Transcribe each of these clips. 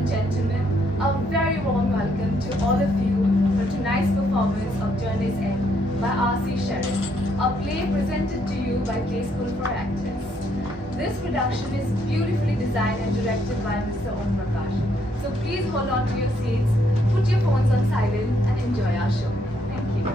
and gentlemen, a very warm welcome to all of you for tonight's performance of Journey's End by R.C. Sheriff, a play presented to you by Play School for Actors. This production is beautifully designed and directed by Mr. Om Prakash. So please hold on to your seats, put your phones on silent and enjoy our show. Thank you.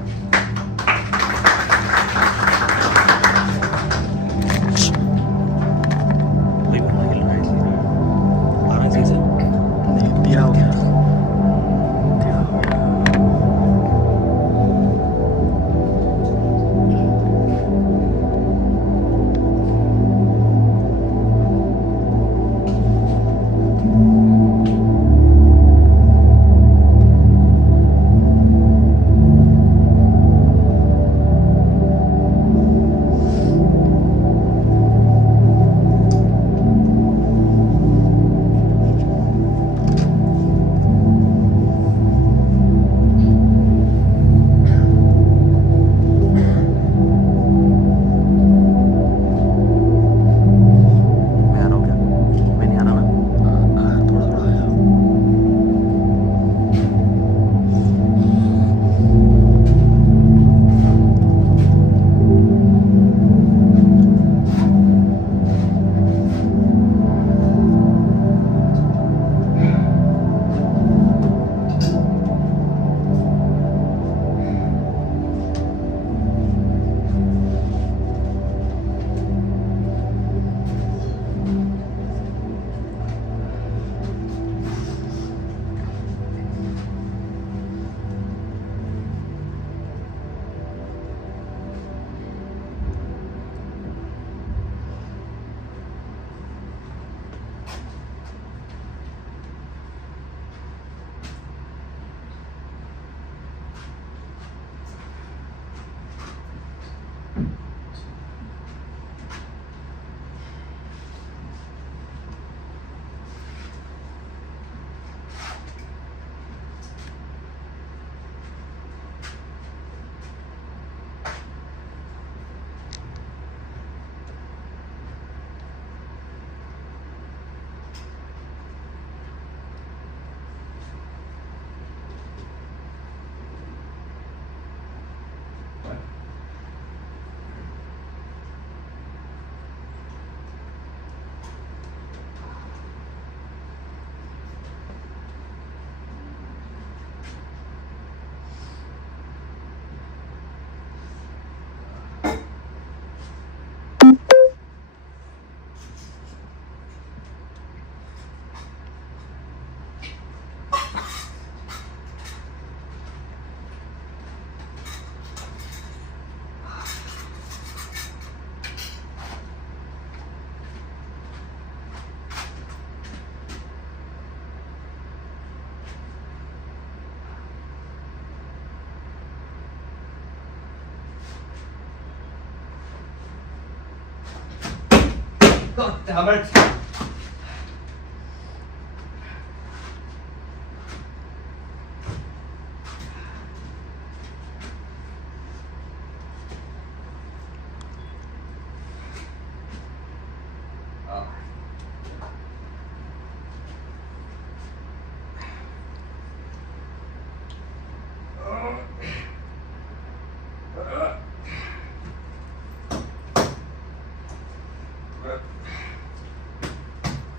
God damn it!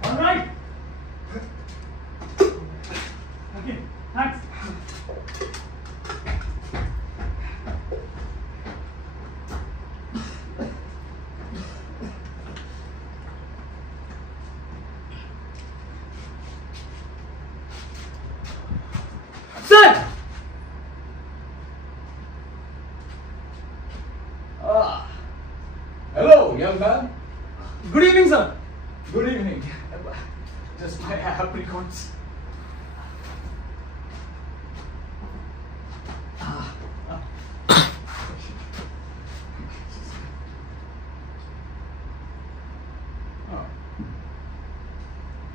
All right. Okay, thanks. Sir! Hello, young man. Good evening, sir. Good evening. Just my apricots.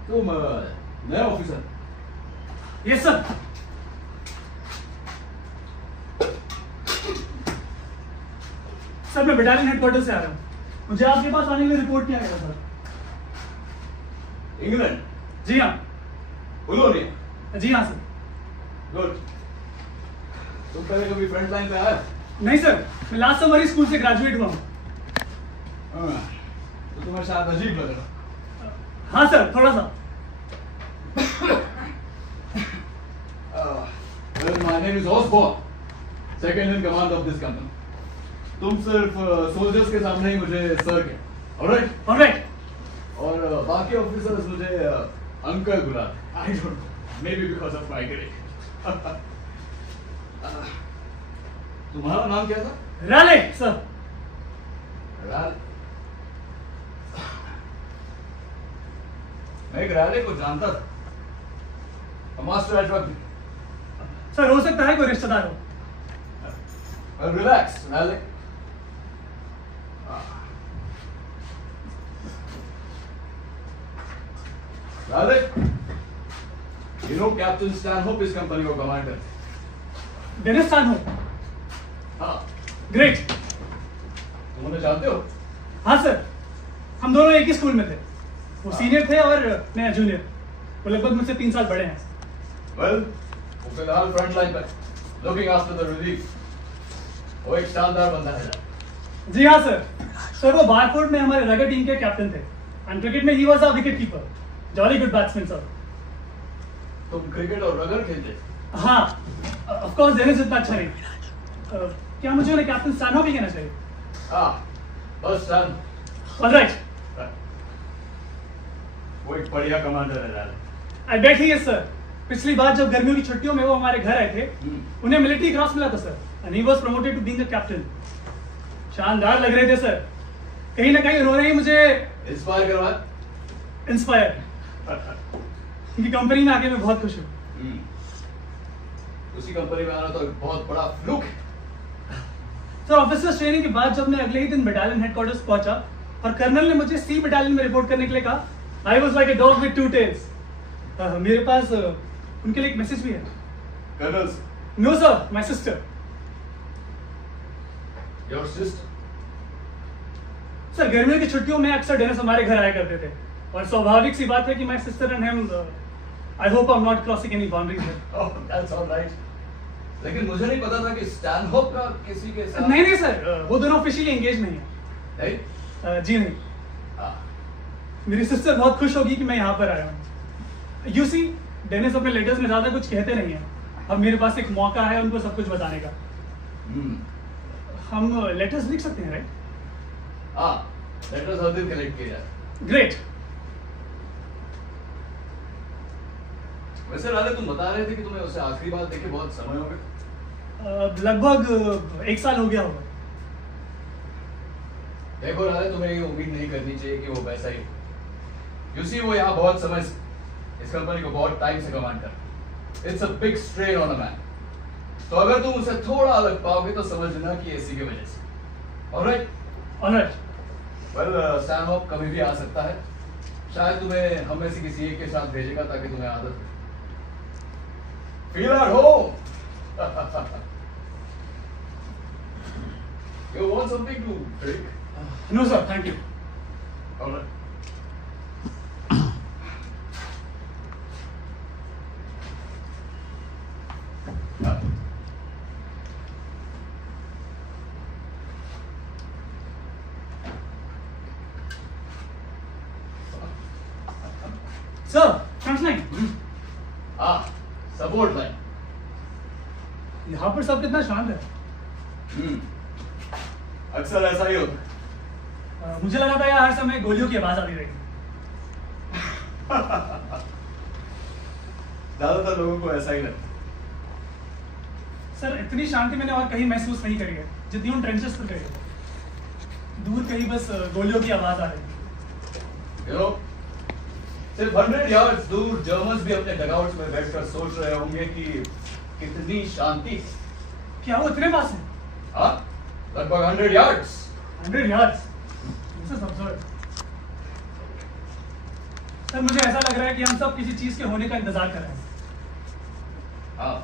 तुम नया officer? Yes, sir. Sir मैं battalion headquarter से आ रहा हूँ। मुझे आपके पास आने के लिए रिपोर्ट किया गया सर। इंग्लैंड? जी हाँ। उलोनिया। जी हाँ सर। गुड। तुम पहले कभी फ्रंट लाइन पे आए? नहीं सर, मैं लास्ट समर ही स्कूल से ग्रेजुएट हुआ हूँ। तो तुम्हें शायद अजीब लग रहा। हाँ सर, थोड़ा सा। Well, my name is Osborne, second in command of this company. तुम सिर्फ सोल्जर्स के सामने ही मुझे सर के, alright? ऑलराइट। और बाकी ऑफिसर्स मुझे अंकल बुलाते। I don't know, maybe because of my grade. तुम्हारा नाम क्या था? राले सर। राल। मैं एक राले को जानता था, मास्टर एट रग्बी। सर हो सकता है कोई रिश्तेदार हो। Well, relax, राले। राले, you know Captain Stanhope is company का commander। Dennis Stanhope. हाँ, ग्रेट। तुम उन्हें जानते हो? हाँ सर, हम दोनों एक ही स्कूल में थे। वो सीनियर थे और मैं जूनियर। वो लगभग मुझसे 3 साल बड़े हैं। Well, वो फिलहाल फ्रंट लाइन पर, looking after the relief। वो एक शानदार बंदा है। जी हाँ सर। सर वो बारफोर्ड में हमारे रगर टीम के कैप्टन थे। एंड क्रिकेट में he was a wicket keeper. Jolly good batsman sir. तुम क्रिकेट और रगर खेलते? हाँ, ऑफ कोर्स डेनिस इतना अच्छा नहीं। क्या मुझे उन्हें कैप्टन स्टैनहोप ही कहना चाहिए? हाँ, बस सन। ऑलराइट। वो एक बढ़िया कमांडर है राले। आई बेट ही इज सर। पिछली बार जब गर्मियों की छुट्टियों में वो हमारे घर आए थे, उन्हें मिलिट्री क्रॉस मिला था sir. And he was promoted to being a captain. शानदार लग रहे थे सर। कहीं ना कहीं उन्होंने ही मुझे इंस्पायर करवा। इंस्पायर। उनकी कंपनी में आके मैं बहुत खुश हूँ। उसी कंपनी में आना तो एक बहुत बड़ा फ्लूक है। सर ऑफिसर्स ट्रेनिंग के बाद जब मैं अगले ही दिन बटालियन हेडक्वार्टर्स पहुंचा और कर्नल ने मुझे सी बटालियन में रिपोर्ट करने के लिए कहा, I was like a dog with 2 tails. मेरे पास उनके लिए एक मैसेज भी है। Colonels. No sir, my sister. Your sister? Sir गर्मियों की छुट्टियों में अक्सर डेनिस हमारे घर आया करते थे और स्वाभाविक सी बात है कि my sister and him, I hope I am not crossing any boundaries. Oh, that's alright. लेकिन मुझे नहीं पता था कि स्टैनहोप का किसी के साथ। नहीं सर, वो दोनों ऑफिशियली एंगेज नहीं है। नहीं? जी नहीं। हाँ। मेरी सिस्टर बहुत खुश होगी कि मैं यहाँ पर आया हूँ। यू सी, डेनिस अपने लेटर्स में ज्यादा कुछ कहते नहीं हैं। अब मेरे पास एक मौका है उनको सब कुछ बताने का। हम लेटर्स लिख सकते हैं, राइट? हाँ, लेटर्स हर दिन कलेक्ट किए जाते। ग्रेट। वैसे राले, तुम बता रहे थे कि तुम्हें उसे आखिरी बार देखे बहुत समय हो गया। लगभग 1 साल हो गया होगा। देखो राले, तुम्हें ये उम्मीद नहीं करनी चाहिए कि वो वैसा ही। यू सी, वो यहाँ बहुत समय से, इस कंपनी को बहुत टाइम से कमांड कर। It's a big strain on a man. तो अगर तुम उसे थोड़ा अलग पाओगे तो समझना कि इसी की वजह से। ऑलराइट? ऑलराइट। वेल, स्टैनहोप कभी भी आ सकता है। शायद तुम्हें हम में से किसी एक के साथ भेजेगा ताकि तुम्हें आदत हो। Feel at home. You want something to drink? No sir, thank you. All right. Sir, front line. हाँ, सपोर्ट लाइन। यहाँ पर सब कितना शांत है। अक्सर ऐसा ही होता है। मुझे लगा था यार हर समय गोलियों की आवाज आती रहेगी। ज्यादातर लोगों को ऐसा ही लगता है। सर इतनी शांति मैंने और कहीं महसूस नहीं करी है जितनी उन ट्रेंचेस पर करी है। दूर कहीं बस गोलियों की आवाज आ रही थी। You know, सिर्फ 100 यार्ड्स दूर जर्मन्स भी अपने डगआउट्स में बैठकर सोच रहे होंगे कि कितनी शांति। क्या वो इतने पास है? हाँ, लगभग 100 yards. 100 yards? This is absurd. Sir मुझे ऐसा लग रहा है कि हम सब किसी चीज के होने का इंतजार कर रहे हैं। हाँ,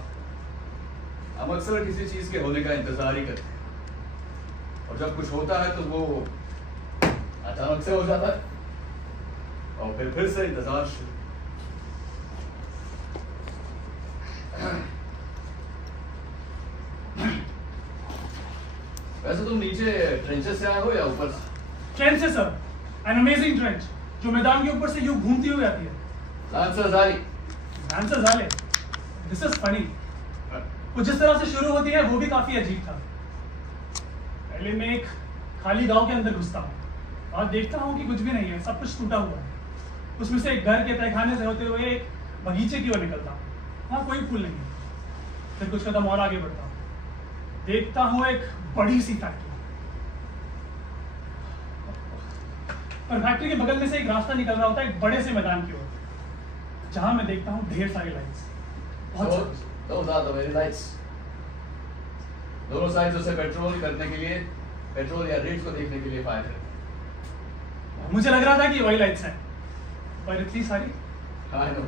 हम अक्सर किसी चीज के होने का इंतजार ही करते हैं और जब कुछ होता है तो वो अचानक से हो जाता है और फिर से इंतजार शुरू। तुम नीचे ट्रेंचेस से आए हो या ऊपर से? ट्रेंच से सर, एन अमेजिंग ट्रेंच जो मैदान के ऊपर से यूं घूमती हुई आती है। लांसर्स आई। आंसर झाले, दिस इज फनी। वो जिस तरह से शुरू होती है वो भी काफी अजीब था। पहले मैं एक खाली गांव के अंदर घुसता हूँ और देखता हूँ कि कुछ भी नहीं है, सब कुछ टूटा हुआ है। उसमें से एक घर के तहखाने से होते हुए एक बगीचे की ओर निकलता हूँ, वहाँ कोई फूल नहीं है। फिर कुछ कदम और आगे बढ़ता हूँ, देखता हूँ एक बड़ी सी फैक्ट्री, और फैक्ट्री के बगल में से एक रास्ता निकल रहा होता है एक बड़े से मैदान की ओर, जहां मैं देखता हूँ ढेर सारी lights. Those are the very lights. दोनों साइड से पेट्रोल करने के लिए, पेट्रोल या रेट्स को देखने के लिए फायर करते। मुझे लग रहा था कि वही लाइट्स हैं, पर इतनी सारी। I know.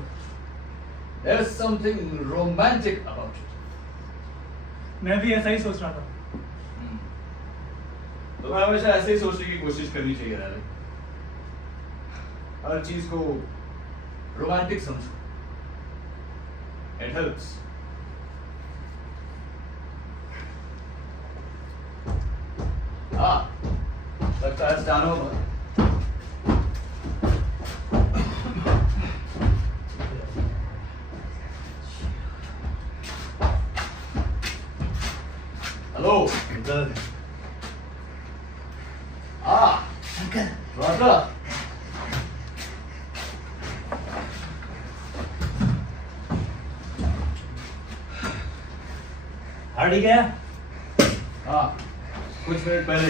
There's something romantic about it. मैं भी ऐसा ही सोच रहा था। तो मैं हमेशा ऐसे ही सोचने की कोशिश करनी चाहिए राले। हर चीज को रोमांटिक समझो। It helps. लगता है स्टानो हेलो अंकल। राजा हार्डी गया? कुछ मिनट पहले।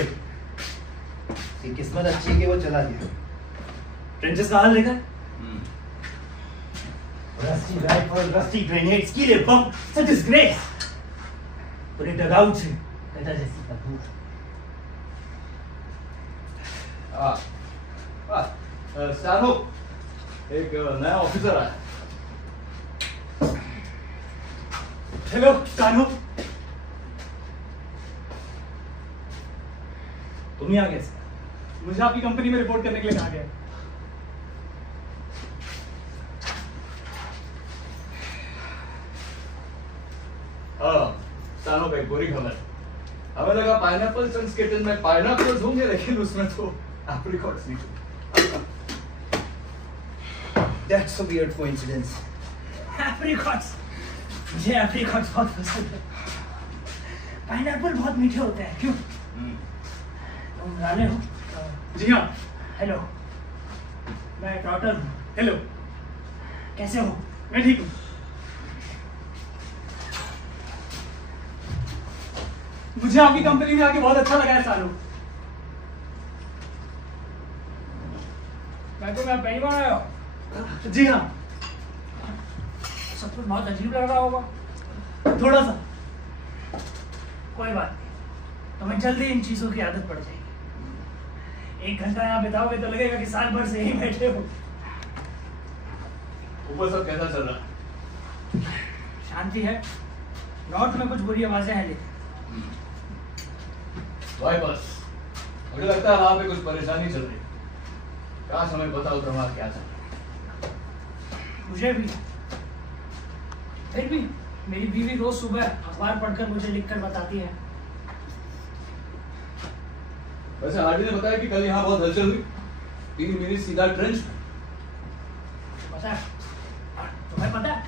ये किस्मत अच्छी है कि वो चला गया। ट्रेंचेस का हाल देखा? Rusty rifle, rusty grenades, kill a bump, such a disgrace. पूरे डगआउट से गधा जैसी बदबू। स्टानो, एक नया ऑफिसर आया। हेलो स्टानो। तुम यहाँ कैसे? मुझे आपकी कंपनी में रिपोर्ट करने के लिए कहा गया है। स्टानो पे एक बुरी खबर। हमें लगा पाइनएप्पल सन्स किचन में पाइनएप्पल्स होंगे, लेकिन उसमें तो एप्रिकॉट्स निकले। That's a weird coincidence. Apricots, मुझे एप्रिकॉट्स बहुत पसंद है। पाइनएप्पल बहुत मीठे होते हैं, क्यों? तुम राले हो? जी हाँ। हेलो, मैं डॉक्टर हूँ। हेलो, कैसे हो? मैं ठीक हूँ। मुझे आपकी कंपनी में आके बहुत अच्छा लगा है सालों। मैं तो मैं पहली बार आया हूँ। जी हाँ, सब कुछ बहुत अजीब लग रहा होगा। थोड़ा सा। कोई बात नहीं, तुम्हें जल्दी इन चीजों की आदत पड़ जाएगी। 1 घंटा यहाँ बिताओगे तो लगेगा कि साल भर से ही बैठे हो। ऊपर सब कैसा चल रहा है? शांति है। नॉर्थ में कुछ बुरी आवाजें हैं, लेकिन भाई बस, मुझे लगता है वहां पे कुछ परेशानी चल रही है। काश हमें पता होता वहां क्या चल रहा है। मुझे भी। फिर भी मेरी बीवी रोज सुबह अखबार पढ़कर मुझे लिखकर बताती है। वैसे हार्डी ने बताया कि कल यहाँ बहुत हलचल हुई। 3 मिनट सीधा ट्रेंच में। पता है, तुम्हें पता है,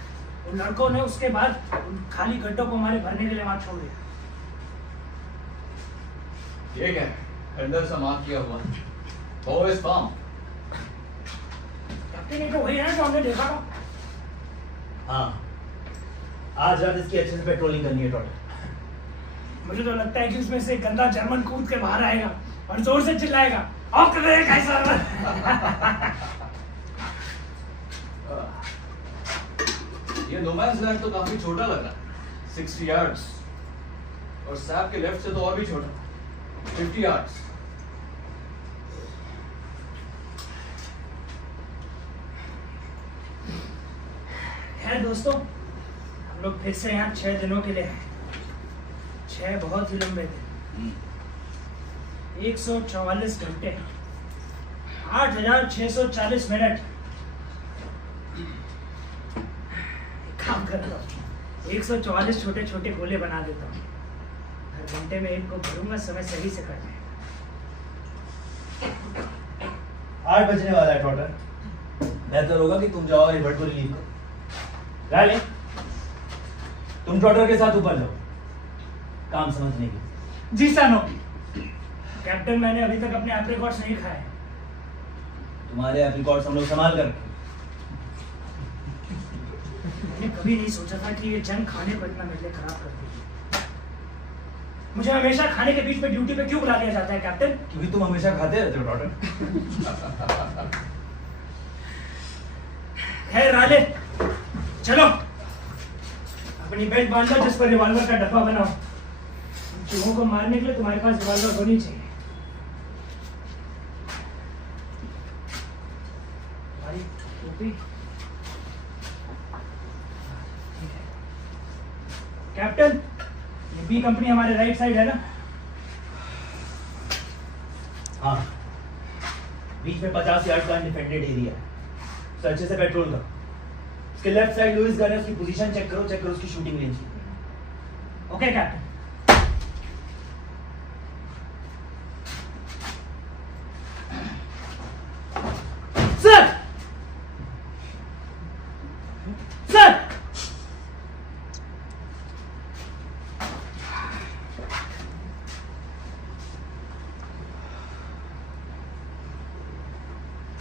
उन लड़कों ने उसके बाद उन खाली गड्ढों को हमारे भरने के लिए वहां छोड़ दिया। ये क्या है? खंडर सा मार्क किया हुआ। Always calm. कैप्टन, ये तो वही है ना जो हमने देखा था। हाँ, आज रात इसकी अच्छे से पेट्रोलिंग करनी है टोटल। मुझे तो लगता है कि उसमें से गंदा जर्मन कूद के बाहर आएगा और जोर से चिल्लाएगा, ऑफ कर दे कैसा। ये नोमैंस लैंड तो काफी छोटा लगा, 60 यार्ड्स, और सैप के लेफ्ट से तो और भी छोटा, 50 यार्ड्स। खैर दोस्तों, हम लोग फिर से यहाँ 6 दिनों के लिए हैं। 6 बहुत ही लंबे थे। 144 घंटे, 8640 मिनट। एक काम कर रहा हूँ, 144 छोटे छोटे गोले बना देता हूँ। घंटे में एक को भरूंगा, समय सही से कर जाए। 8 बजने वाला है टॉटर। बेहतर होगा कि तुम जाओ और एबर्ट को रिलीव करो। राले, तुम टॉटर के साथ ऊपर जाओ काम समझने की। जी सानो। कैप्टन, मैंने अभी तक अपने एप्रिकॉट्स नहीं खाए। तुम्हारे एप्रिकॉट्स हम लोग संभाल कर रखें। मैंने कभी नहीं सोचा था कि ये जंग खाने को इतना मेरे लिए खराब कर देगी। मुझे हमेशा खाने के बीच में ड्यूटी पे क्यों बुला दिया जाता है कैप्टन? क्योंकि तुम हमेशा खाते रहते हो टॉटर। है राले, चलो अपनी बेल्ट बांध लो जिस पर रिवॉल्वर का डब्बा बनाओ। चूहों को मारने के लिए तुम्हारे पास रिवॉल्वर होनी चाहिए। तुम्हारी टोपी ठीक है। कैप्टन, ये बी कंपनी हमारे राइट साइड है ना? हाँ, बीच में 50 यार्ड का अनडिफेंडेड एरिया है, तो अच्छे से पेट्रोल करो। उसके लेफ्ट साइड लुइस गन है, उसकी पोजीशन चेक करो उसकी shooting range. Okay captain. Sir, sir,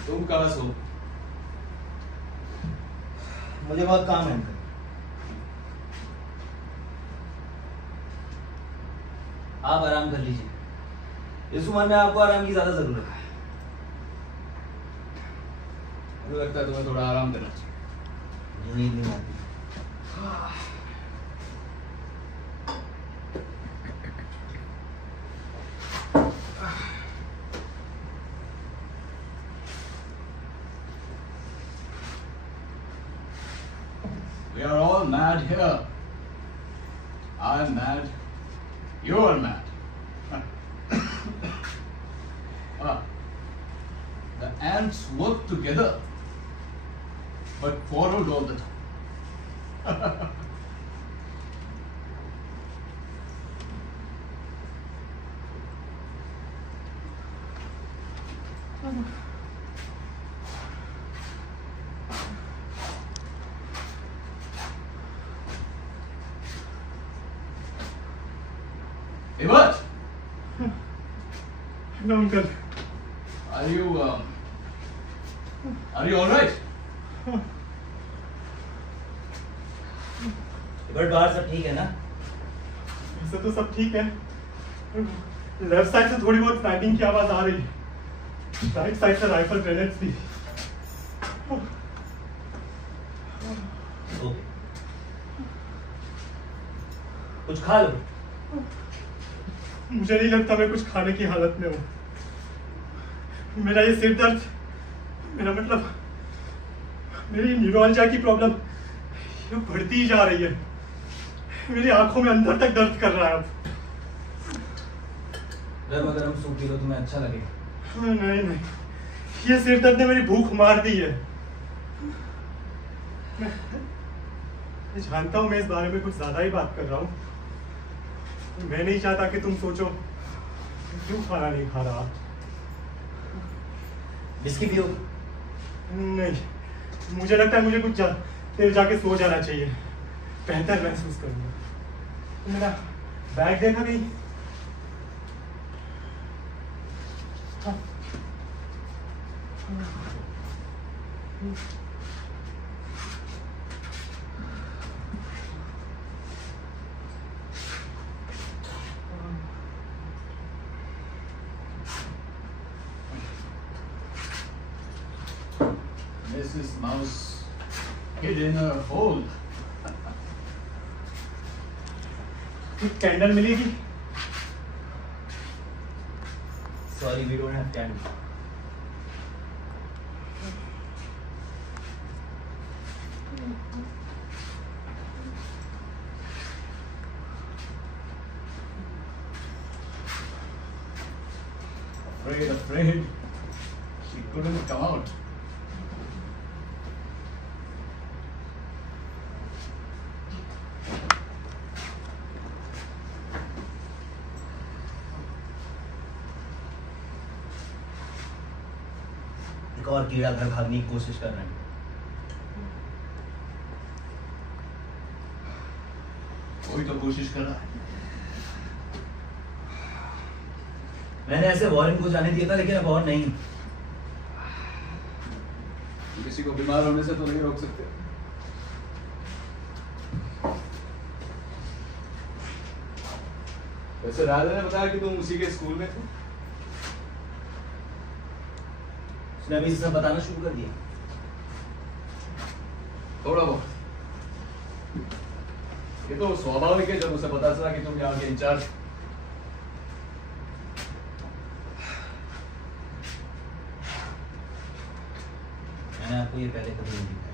तुम कहाँ सो? मुझे बहुत काम है। आप आराम कर लीजिए, इस उम्र में आपको आराम की ज्यादा जरूरत है। मुझे लगता है तुम्हें थोड़ा आराम करना चाहिए। मुझे नींद नहीं आती। We are all mad here. I'm mad. You're mad. The ants work together, but quarreled all the time. Hey, what? No, uncle. Are you all right? But बाहर सब ठीक है ना? वैसे तो सब ठीक है। लेफ्ट साइड से थोड़ी बहुत फायरिंग की आवाज आ रही है। राइट साइड से राइफल ग्रेनेड्स भी। ओके, कुछ खा लो। मुझे नहीं लगता मैं कुछ खाने की हालत में हूँ। मेरा ये सिर दर्द, मेरा मतलब मेरी न्यूरोलजिया की प्रॉब्लम ये बढ़ती ही जा रही है। मेरी आंखों में अंदर तक दर्द कर रहा है अब। गर्मा गर्म सूप पी लो, तुम्हें अच्छा लगेगा। नहीं नहीं, ये सिर दर्द ने मेरी भूख मार दी है। मैं जानता हूँ मैं इस बारे में कुछ ज्यादा ही बात कर रहा हूँ। मैं नहीं चाहता कि तुम सोचो क्यों खाना नहीं खा रहा। विस्की पियो। नहीं, मुझे लगता है मुझे कुछ देर जाके सो जाना चाहिए, बेहतर महसूस करूंगा। मेरा बैग देखा कहीं? हाँ। Mrs. Mouse hid in her hole. Candle मिलेगी? Sorry, we don't have candle. Afraid. She couldn't come out. और कीड़ा घर भागने की कोशिश कर रहे हैं। कोई तो कोशिश कर रहा है। मैंने ऐसे वॉरेन को जाने दिया था, लेकिन अब और नहीं। किसी को बीमार होने से तो नहीं रोक सकते। वैसे राजा ने बताया कि तुम उसी के स्कूल में थे। उसने अभी से सब बताना शुरू कर दिया। थोड़ा बहुत। ये तो स्वाभाविक है जब उसे पता चला कि तुम यहाँ के इंचार्ज। मैंने आपको ये पहले कभी नहीं दिखाया।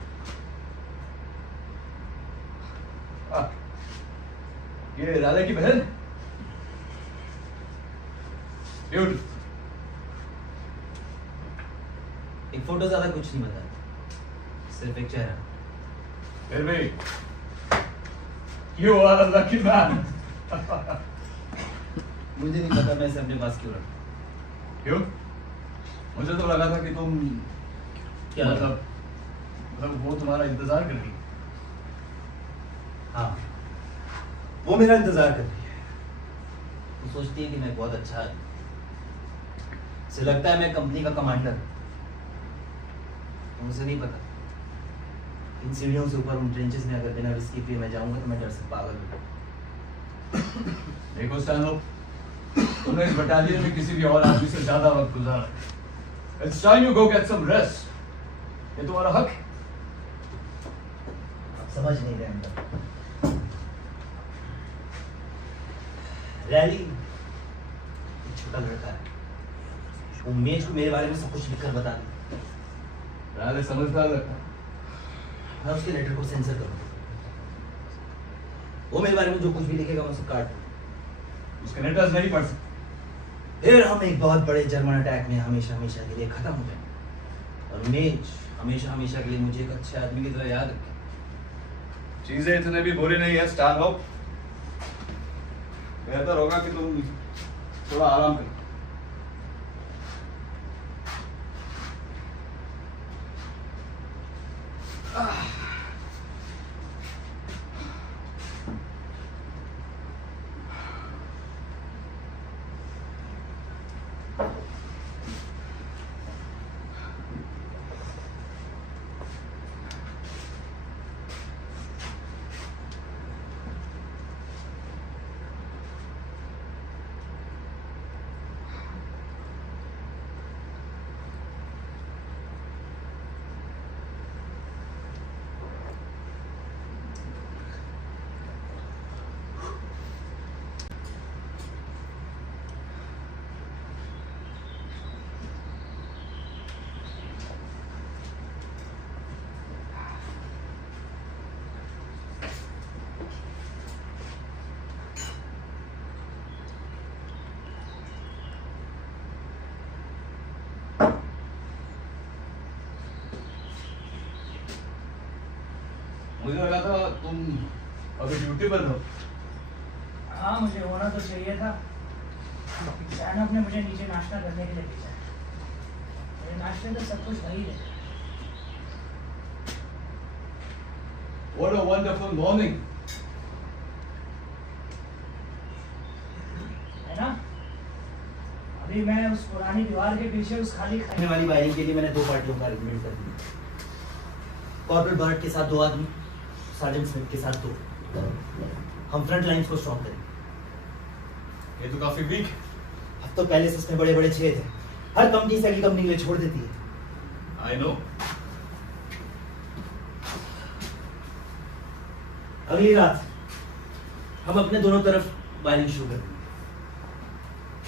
ये राधा की बहन ब्यूटी। एक फोटो ज्यादा कुछ नहीं बताता, सिर्फ एक चेहरा। फिर भी you are a lucky man। मुझे नहीं पता मैं इसे अपने पास क्यों रखा। क्यों? मुझे तो लगा था कि तुम क्या मतलब वो तुम्हारा इंतजार कर रही है। हाँ, वो मेरा इंतजार कर रही है। वो सोचती है कि मैं बहुत अच्छा है। उसे लगता है मैं कंपनी का कमांडर हूं। मुझे नहीं पता इन सीढ़ियों से ऊपर उन ट्रेंचेस में अगर बिना रिस्क किए मैं जाऊंगा तो मैं डर से पागल हो जाऊंगा। देखो स्टैनो, तुमने इस बटालियन में किसी भी और आदमी से ज्यादा वक्त गुजारा। It's time you go get some rest। ये तुम्हारा हक है। आप समझ नहीं रहे अंदर। रैली एक छोटा लड़का है, वो मेज को मेरे बारे में सब कुछ लिखकर बता दे। राधे समझदार लड़का। मैं उसके लेटर को सेंसर करूंगा। वो मेरे बारे में जो कुछ भी लिखेगा मैं उसे काट दूंगा। उसके लेटर्स नहीं पढ़ सकते। फिर हम एक बहुत बड़े जर्मन अटैक में हमेशा हमेशा के लिए खत्म हो जाएंगे, और मेज हमेशा हमेशा के लिए मुझे एक अच्छे आदमी की तरह याद रखे। चीजें इतने भी बुरी नहीं है स्टैनो। बेहतर होगा कि तुम थोड़ा आराम करो। मुझे लगा था तुम अभी ड्यूटी पर हो। हाँ, मुझे होना तो चाहिए था। सैनब ने मुझे नीचे नाश्ता करने के लिए भेजा है। मेरे नाश्ते तो सब कुछ वही है। What a wonderful morning। है ना? अभी मैं उस पुरानी दीवार के पीछे उस खाली आने वाली वायरिंग के लिए मैंने 2 पार्टियों का अरेंजमेंट कर दिया। कॉर्पोरेट बर्ट के साथ 2 आदमी, सार्जेंट स्मिथ के साथ 2। हम फ्रंट लाइंस को स्ट्रॉन्ग करेंगे। ये तो काफी वीक। अब तो पहले से इसमें बड़े बड़े छेद हैं। हर कंपनी से अगली कंपनी के लिए छोड़ देती है। I know. अगली रात हम अपने दोनों तरफ वायरिंग शुरू कर देंगे।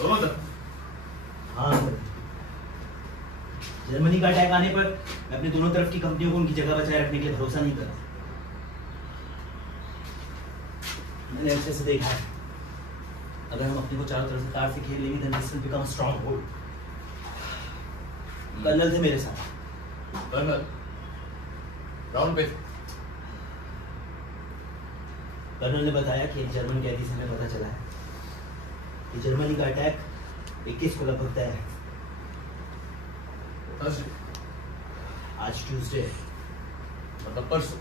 दोनों तरफ? हाँ सर। जर्मनी का अटैक आने पर मैं अपने दोनों तरफ की कंपनियों को उनकी जगह बचाए रखने के लिए भरोसा नहीं कर रहा। मैंने अच्छे से देखा है, अगर हम अपने को चारों तरफ से तार से घेर लेंगे, then this will become a stronghold। Colonel थे मेरे साथ। कर्नल राउंड पे। कर्नल ने बताया कि एक जर्मन कैदी से हमें पता चला है कि जर्मनी का अटैक 21 को लगभग तय है। Thursday। आज ट्यूसडे है, मतलब परसों।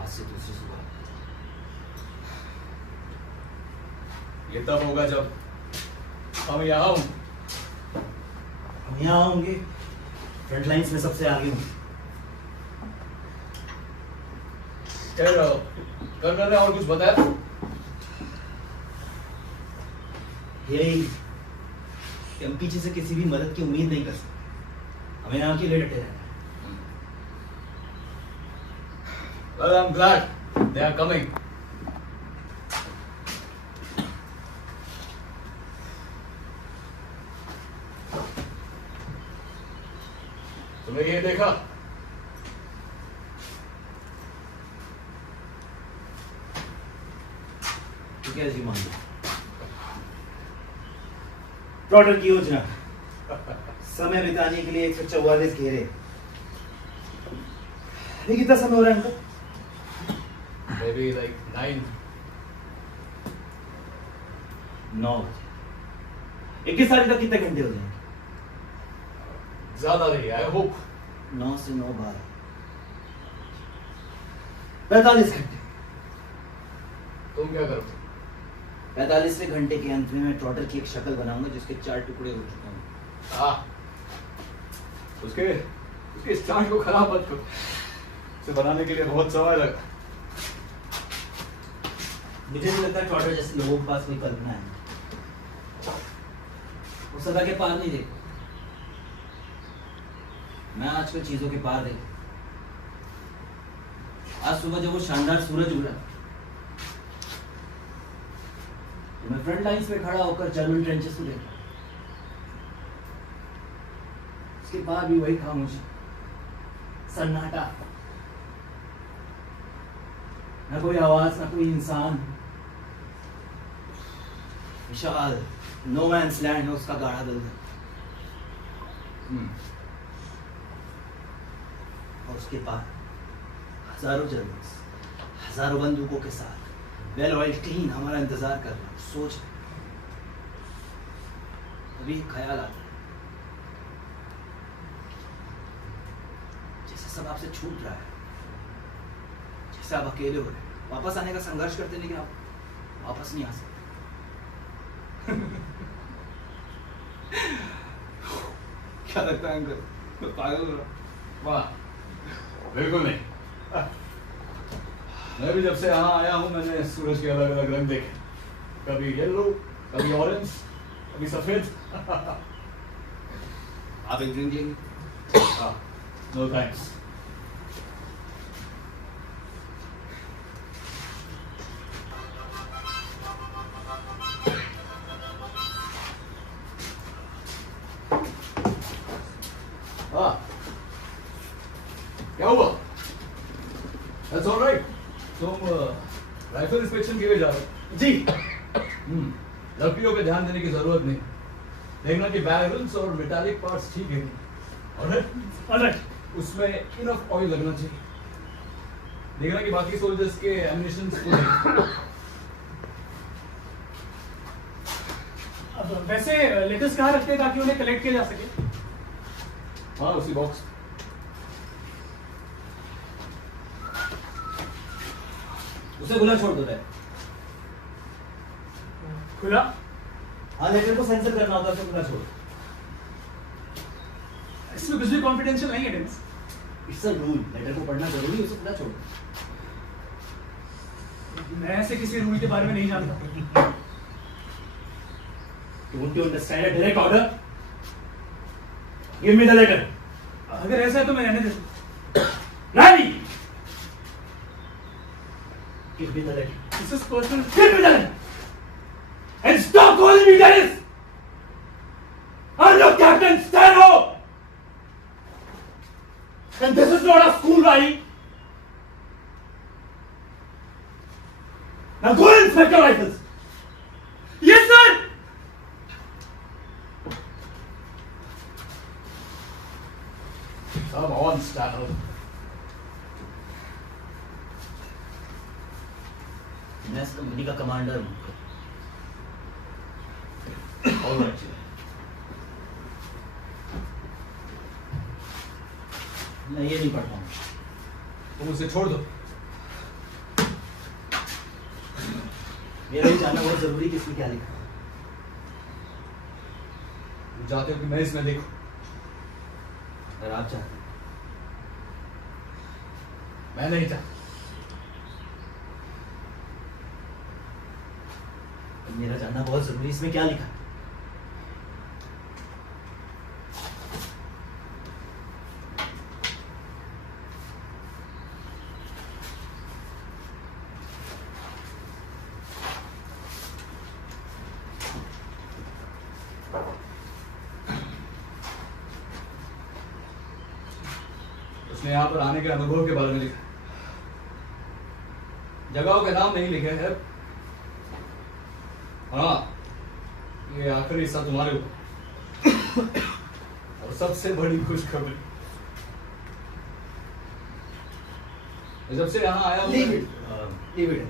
आज से दूसरी सुबह। ये तब होगा जब हम यहाँ हों। हम यहाँ होंगे, फ्रंट लाइन्स में सबसे आगे होंगे। खैर कर्नल ने और कुछ बताया? यही कि हम पीछे से किसी भी मदद की उम्मीद नहीं कर सकते, हमें यहाँ के लिए डटे रहना है। Well, I'm glad they are coming. तुमने ये देखा? तो क्या जी मान लो प्रोडक्ट की योजना, समय बिताने के लिए 144 घेरे। ये कितना समय हो रहा है इनको? Maybe like 9. 9 बजे। 21 तारीख तक कितने घंटे हो जाएंगे? ज्यादा नहीं, I hope. 9 से 9 12 45 घंटे। तुम क्या करोगे? 45वें घंटे के अंत में मैं ट्रॉटर की एक शक्ल बनाऊंगा जिसके 4 टुकड़े हो चुके हैं। उसके स्टार्ट को खराब मत करो, इसे बनाने के लिए बहुत समय लगा। मुझे नहीं लगता ट्रॉटर जैसे लोगों के पास कोई कल्पना है। वो सदा के पार नहीं देखो, मैं आजकल चीजों के पार देखो। आज सुबह जब वो शानदार सूरज उगा तो मैं फ्रंट लाइंस पे खड़ा होकर जर्मन ट्रेंचेस को देखा। उसके बाद भी वही खामोशी, सन्नाटा, ना कोई आवाज, ना कोई इंसान। विशाल नो मैंस लैंड है उसका गाढ़ा दलदल। और उसके पार हजारों जर्मन्स, हजारों बंदूकों के साथ वेल ऑइल्ड टीम हमारा इंतजार कर रहा है। सोच अभी एक ख्याल आता है, जैसे सब आपसे छूट रहा है, जैसे आप अकेले हो रहे हैं, वापस आने का संघर्ष करते, लेकिन आप वापस नहीं आ सकते। क्या लगता है अंकल, मैं पागल हो रहा हूं? वाह, बिल्कुल नहीं। मैं भी जब से यहाँ आया हूँ मैंने सूरज के अलग अलग रंग देखे, कभी येलो, कभी ऑरेंज, कभी सफेद। आप एक ड्रिंक लेंगे? No thanks. क्या हुआ? That's all right. तुम राइफल इंस्पेक्शन के लिए जा रहे हो? जी। लड़कियों पे ध्यान देने की जरूरत नहीं, देखना कि बैरल्स और मेटालिक पार्ट्स ठीक है। ऑलराइट, उसमें इनफ ऑयल लगना चाहिए। देखना कि बाकी सोल्जर्स के एमिनिशन फुल है। अब वैसे लेटेस्ट कहाँ रखते हैं ताकि उन्हें कलेक्ट किया जा सके? हाँ, उसी बॉक्स। उसे खुला छोड़ दो रे। खुला? हाँ, लेटर को सेंसर करना होता है, उसे खुला छोड़। इसमें कुछ भी कॉन्फिडेंशियल नहीं है Dennis. It's a rule, letter को पढ़ना जरूरी है, उसे खुला छोड़। मैं ऐसे किसी रूल के बारे में नहीं जानता। Don't you understand a direct order? Give me the letter. अगर ऐसा है तो मैं रहने देता हूँ। Rally! Give me the letter. This is personal. Give me the letter! And stop calling me Dennis! I'm your captain, Stano! And this is not a school rally. Now go and inspect your rifles. Yes, sir. Come on, Stano. मैं इस company का commander हूँ। All right. मैं ये नहीं पढ़ पाऊंगा। तुम उसे छोड़ दो। मेरा ये जानना बहुत जरूरी कि इसमें क्या लिखा। तुम चाहते हो कि मैं इसमें देखूं? अगर आप चाहते हैं। मैं नहीं चाहता। मेरा जानना बहुत जरूरी, इसमें क्या लिखा है? उसने यहाँ पर आने के अनुभव के बारे में लिखा है। जगहों के नाम नहीं लिखे हैं। हाँ, ये आखिरी हिस्सा तुम्हारे ऊपर। और सबसे बड़ी खुशखबरी, जब से यहाँ आया हूँ Leave it. Leave it.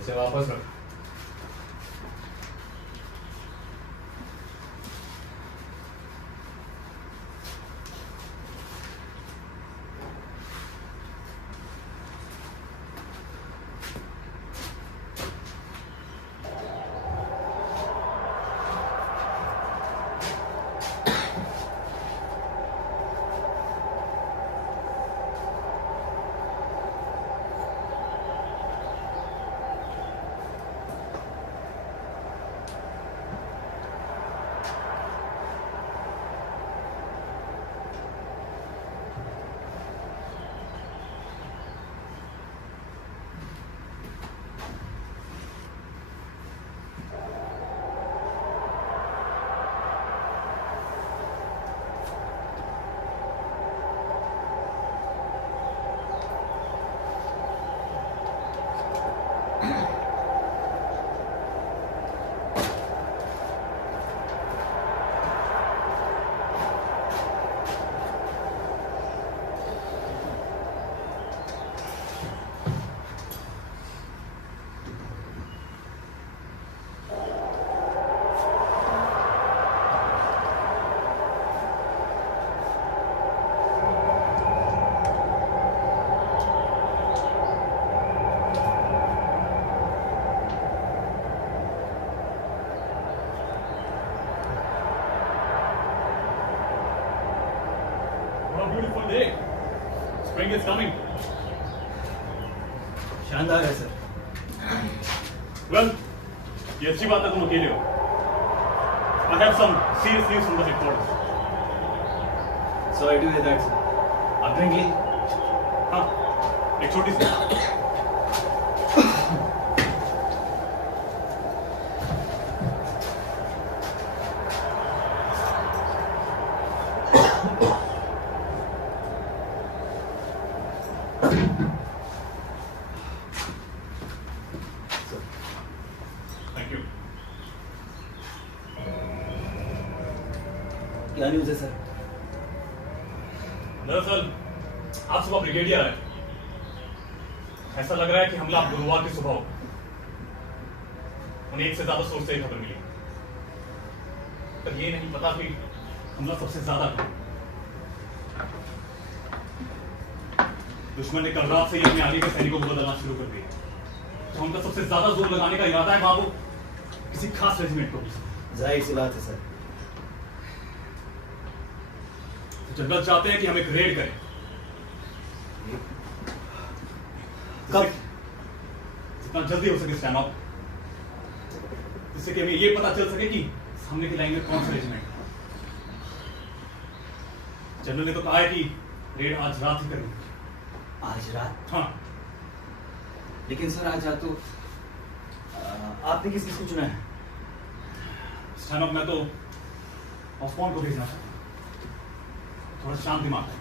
इसे वापस रख। Beautiful day. Spring is coming. शानदार है सर। Well, ये अच्छी बात है तुम अकेले हो. I have some serious news from the headquarters. Sorry to hear that, sir. आप ड्रिंक ली? हाँ, एक छोटी सी. Thank you. क्या न्यूज़ है सर? दरअसल आज सुबह ब्रिगेडियर आए. ऐसा लग रहा है कि हमला गुरुवार की सुबह होगा. उन्हें एक से ज्यादा सोर्स से खबर मिली, पर ये नहीं पता कि हमला सबसे ज्यादा कौन. दुश्मन ने कल रात से ही अपने आगे के सैनिकों को बदलना शुरू कर दिया. तो उनका सबसे ज्यादा जोर लगाने का इरादा है वहां वो किसी खास रेजिमेंट को. जाहिर सी बात है सर। तो जनरल चाहते हैं कि हम एक रेड करें. कब? जितना जल्दी हो सके स्टैंड अप, जिससे कि हमें ये पता चल सके कि सामने की लाइन में कौन सा रेजिमेंट है. जनरल ने तो कहा है कि रेड आज रात ही करनी. आज रात? हाँ, लेकिन सर आज रात तो आपने किस किसको चुना है? स्टैंड अप में तो ऑफकॉन को भेजना चाहता हूं. थोड़ा शांत दिमाग है,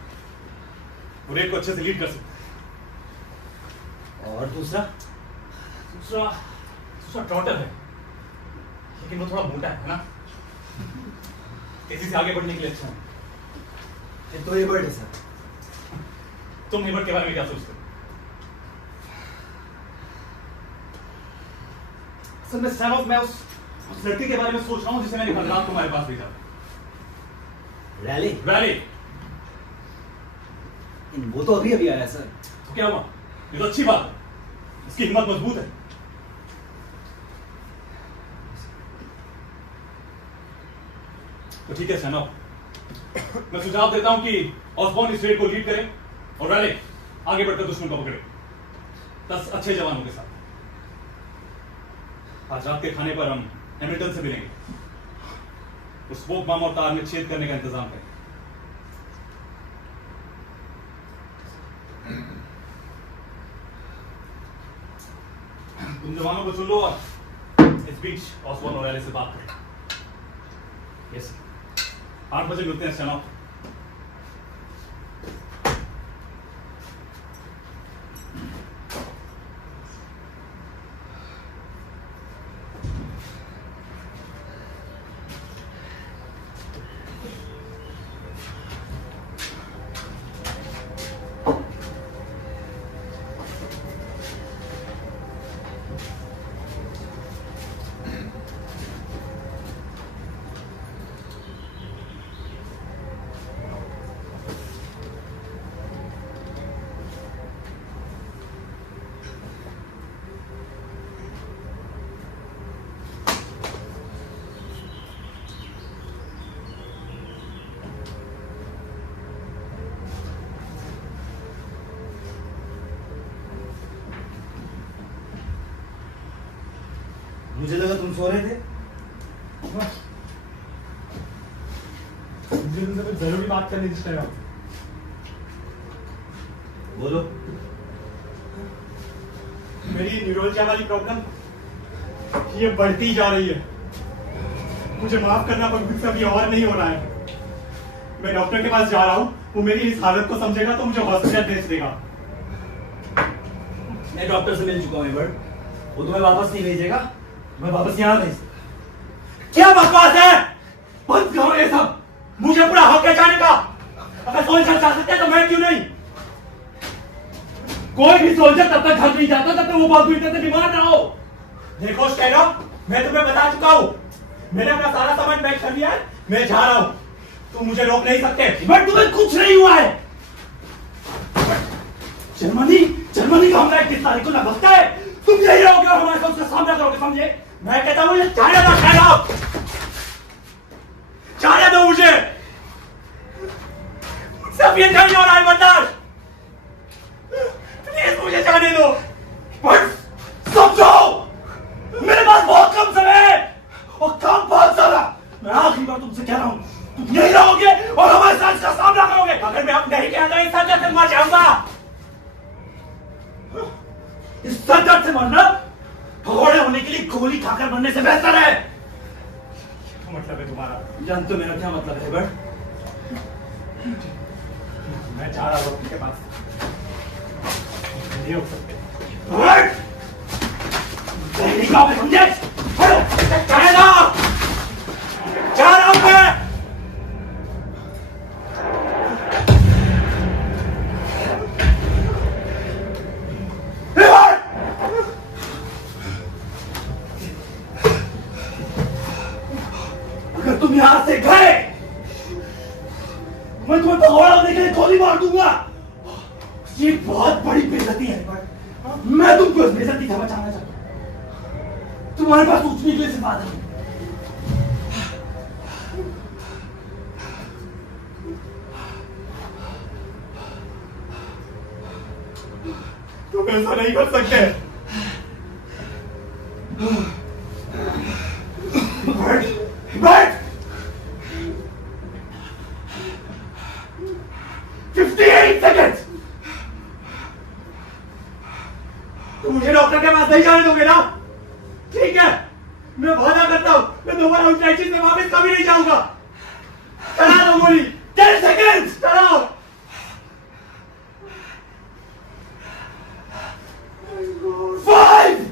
वो रेड को अच्छे से लीड कर सकता है. और दूसरा? दूसरा ट्रॉटर है, लेकिन वो थोड़ा मोटा है ना. तेजी से आगे बढ़ने के लिए अच्छा है. ये तो हेबर्ट है सर। तुम हेबर्ट के बारे में क्या सोचते हो? असल में सैनॉप, मैं उस लड़की के बारे में सोच रहा हूँ जिसे मैंने कल रात तुम्हारे पास भेजा। Rally rally? वो तो अभी अभी आया सर। तो क्या हुआ? ये तो अच्छी बात है, इसकी हिम्मत मजबूत है। तो ठीक है सैनॉप, मैं सुझाव देता हूं कि ऑसबॉर्न इस रेड को लीड करें और रैली आगे बढ़कर दुश्मन को पकड़े 10 अच्छे जवानों के साथ। आज रात के खाने पर हम हैमिल्टन से मिलेंगे, उस स्मोक बम और तार में छेद करने का इंतजाम करें। तुम जवानों को चुन लो और इस बीच ऑसबॉर्न और रैली से बात करें। यस, 8 बजे मिलते हैं सैनॉप। मुझे लगा तुम सो रहे थे। मुझे तुमसे कुछ जरूरी बात करनी थी सर। बोलो। मेरी न्यूरोलजिया वाली प्रॉब्लम ये बढ़ती जा रही है। मुझे माफ करना पर मुझसे अभी और नहीं हो रहा है। मैं डॉक्टर के पास जा रहा हूँ, वो मेरी इस हालत को समझेगा तो मुझे हॉस्पिटल भेज देगा। मैं डॉक्टर से मिल चुका हूँ एबर्ट, वो तुम्हें वापस नहीं भेजेगा, मैं वापस यहाँ भेज। क्या बकवास है? बंद करो ये सब। मुझे पूरा हक है जाने का। अगर सोल्जर जा सकते हैं तो मैं क्यों नहीं? कोई भी सोल्जर तब तक घर नहीं जाता जब तक वो बहुत दूर तक बीमार ना हो। देखो स्टेनो, मैं तुम्हें बता चुका हूँ, मैंने अपना सारा सामान पैक कर लिया है, मैं जा रहा हूँ। तुम मुझे रोक नहीं सकते। बट तुम्हें कुछ नहीं हुआ है। जर्मनी का हमला 21 तारीख को ना भगता है, तुम यही रहोगे और हमारे साथ उसका सामना करोगे, समझे? मैं कहता हूँ ये जाने दो शहनाब, जाने दो मुझे। सब ये नहीं हो रहा है बर्दाश्त, प्लीज मुझे जाने दो। बस समझो, मेरे पास बहुत कम समय है और काम बहुत सारा। मैं आखिरी बार तुमसे कह रहा हूँ, तुम यही रहोगे और हमारे साथ इसका सामना करोगे। अगर मैं अब नहीं कहता इस सदर से मर जाऊंगा। इस सदर से मरना भगोड़े होने के लिए गोली खाकर मरने से बेहतर है। क्या मतलब है तुम्हारा? जानते हो मेरा क्या मतलब है बट? मैं जा रहा हूँ उनके पास, नहीं हो सकते। समझे? हेलो, जा रहा हूँ मैं। अगर तुम यहां से गए, मैं तुम्हें भगोड़ा होने के लिए गोली मार दूंगा। ये बहुत बड़ी बेइज्जती है, मैं तुमको इस बेइज्जती से बचाना चाहता हूं। तुम्हारे पास सोचने के लिए सिर्फ बात है। तुम ऐसा नहीं कर सकते। बैठ 58 सेकंड्स। तुम मुझे डॉक्टर के पास नहीं जाने दोगे ना? ठीक है, मैं वादा करता हूं, मैं दोबारा उस ट्रेचिंग में वापस कभी नहीं जाऊंगा। चला दो गोली। 10 सेकंड्स, चलाओ। 5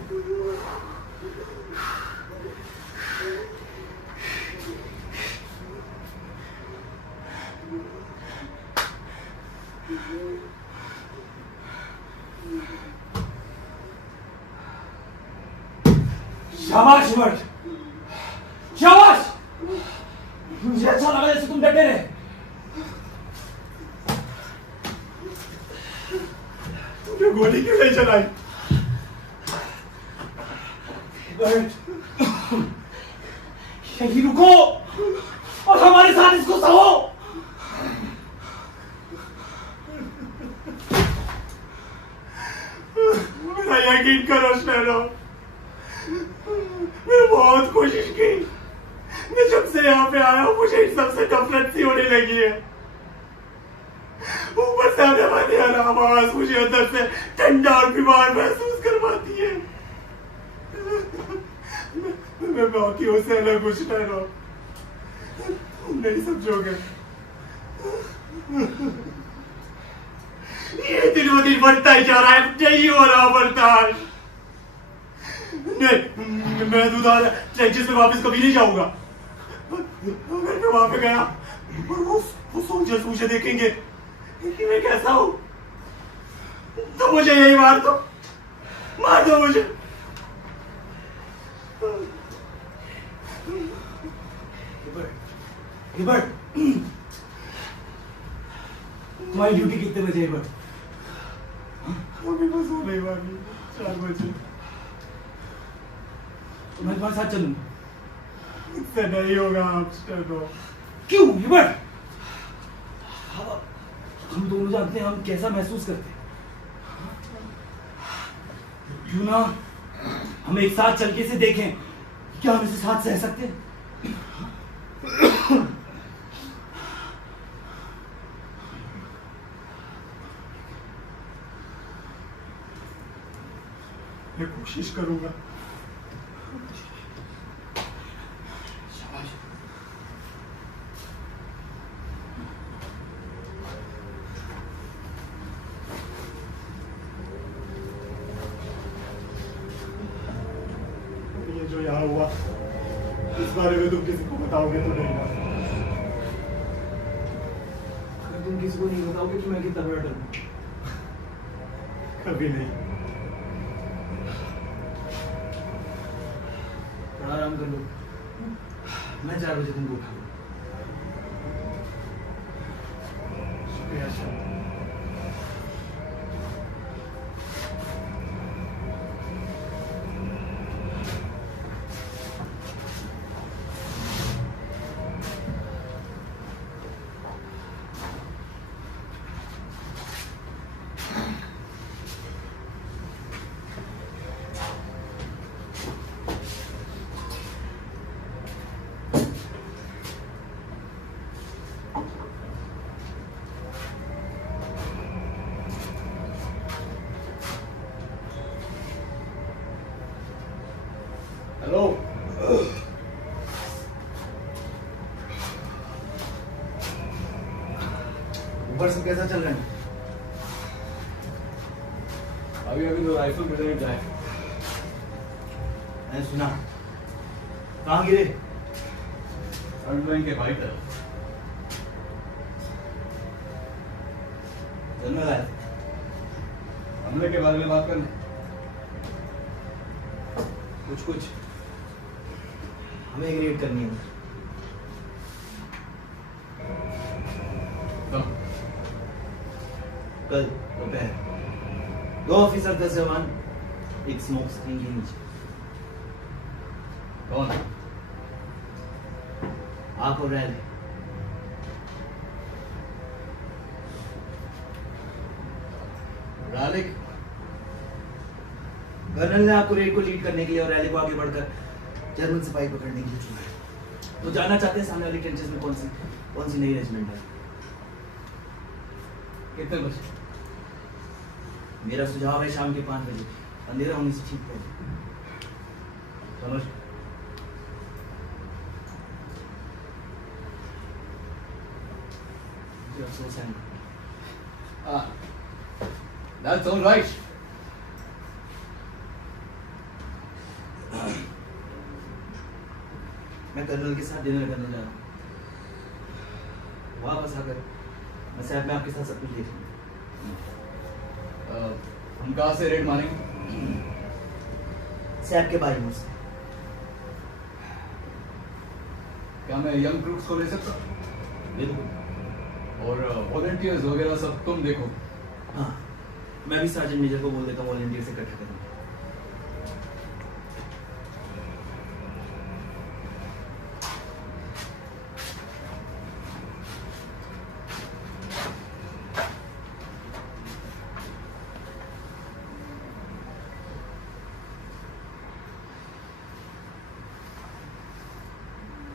4 शाबाश हिबर्ट, शाबाश। मुझे अच्छा लगा जैसे तुम डटे रहे। तुमने गोली क्यों नहीं चलाई? हिबर्ट, यहीं रुको और हमारे साथ इसको सहो। मेरा यकीन करो शहरों, मैंने बहुत कोशिश की। मैं जब से यहाँ पे आया हूँ मुझे इन सबसे नफरत सी होने लगी है। ऊपर से आने वाली हर आवाज मुझे अंदर से ठंडा और बीमार महसूस करवाती है। मैं बाकियों से अलग कुछ ठहरा, तुम नहीं समझोगे। ये दिन ब दिन बढ़ता ही जा रहा है, नहीं हो रहा बर्दाश्त। नहीं, मैं दूधा ट्रेंचेस में वापस कभी नहीं जाऊंगा। अगर मैं वहां पे गया और वो सोल्जर्स मुझे देखेंगे कि मैं कैसा हूं, तो मुझे यही मार दो मुझे। हिबर्ट, तुम्हारी ड्यूटी कितने बजे है हिबर्ट? अभी बस होने वाली 4 बजे। मैं तुम्हारे साथ चलूं? इससे नहीं होगा, आप चलो। क्यों हिबर्ट? हम दोनों जानते हैं हम कैसा महसूस करते हैं। क्यों ना हम एक साथ चल के से देखें क्या हम इसे साथ सह सकते हैं? मैं कोशिश करूंगा। शाबाश। ये जो यहाँ हुआ इस बारे में तुम किसी को बताओगे तो नहीं? अगर तुम किसी को नहीं बताओगे तो मैं कितना बड़ा डरूं? कभी नहीं। आराम कर लो, मैं 4 बजे तुमको उठा लूं। शुक्रिया सर। हेलो, ऊपर से कैसा चल रहा है? अभी तो राइफल ग्रेनेड आए। मैंने सुना। कहाँ गिरे? फ्रंट लाइन के बाई तरफ। जनरल आए। हमले के बारे में बात करने। कुछ हमें एक रेड करनी है। कब? कल दोपहर 2 ऑफिसर 10 जवान एक स्मोक स्क्रीन के नीचे। कौन? आप और रैली। रालिक? कर्नल ने आपको रेड को लीड करने के लिए और रैली को आगे बढ़कर जर्मन सिपाही पकड़ने के लिए चुना है। तो जानना चाहते हैं सामने वाली ट्रेंचेस में कौन सी नई रेजिमेंट है। कितने बजे? मेरा सुझाव है शाम के 5 बजे, अंधेरा होने से ठीक पहले। समझ? मुझे अफसोस है। That's all right. मैं कर्नल के साथ डिनर करने जा रहा हूँ। वापस आकर मैं साहब मैं आपके साथ सब कुछ देख लूँगा। हम कहाँ से रेड मारेंगे? सैप के बाई मुझसे क्या मैं यंग क्रूक्स को ले सकता हूँ? ले दो। और वॉलंटियर्स वगैरह सब तुम देखो। हाँ, मैं भी सार्जेंट मेजर को बोल देता हूँ वॉलंटियर से इकट्ठा करें।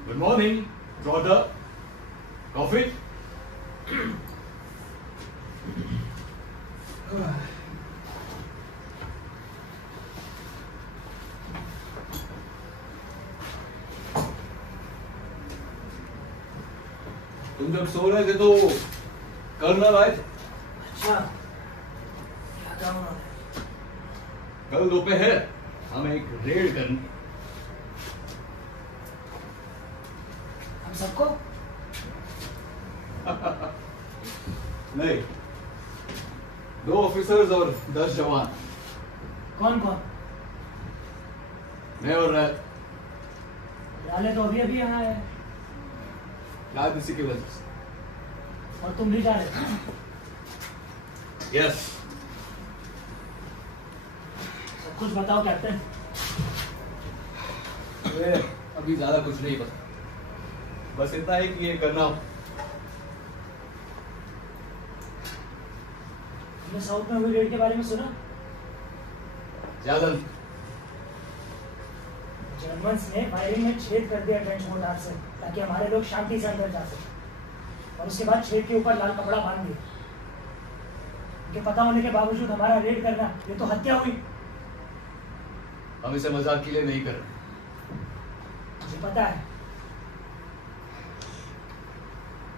Good morning, brother. Coffee? तुम जब सो रहे थे तो कर्नल आए थे। अच्छा, क्या काम है? कल दोपहर हमें एक रेड करनी। हम सबको? नहीं, 2 ऑफिसर्स और 10 जवान। कौन कौन? मैं और रात डाले तो अभी अभी यहाँ है रात इसी की वजह से। और तुम भी जा रहे? यस। सब कुछ बताओ कैप्टन। अभी ज्यादा कुछ नहीं पता, बस इतना है कि ये करना। तुमने साउथ में हुई रेड के बारे में सुना? ज्यादा नहीं। जर्मन्स ने फायरिंग में छेद कर दिया ट्रेंच मोर्टार से ताकि हमारे लोग शांति से अंदर जा सके, और उसके बाद छेद के ऊपर लाल कपड़ा बांध दिया। उनके पता होने के बावजूद हमारा रेड करना, ये तो हत्या हुई। हम इसे मजाक के लिए नहीं कर रहे। मुझे पता है।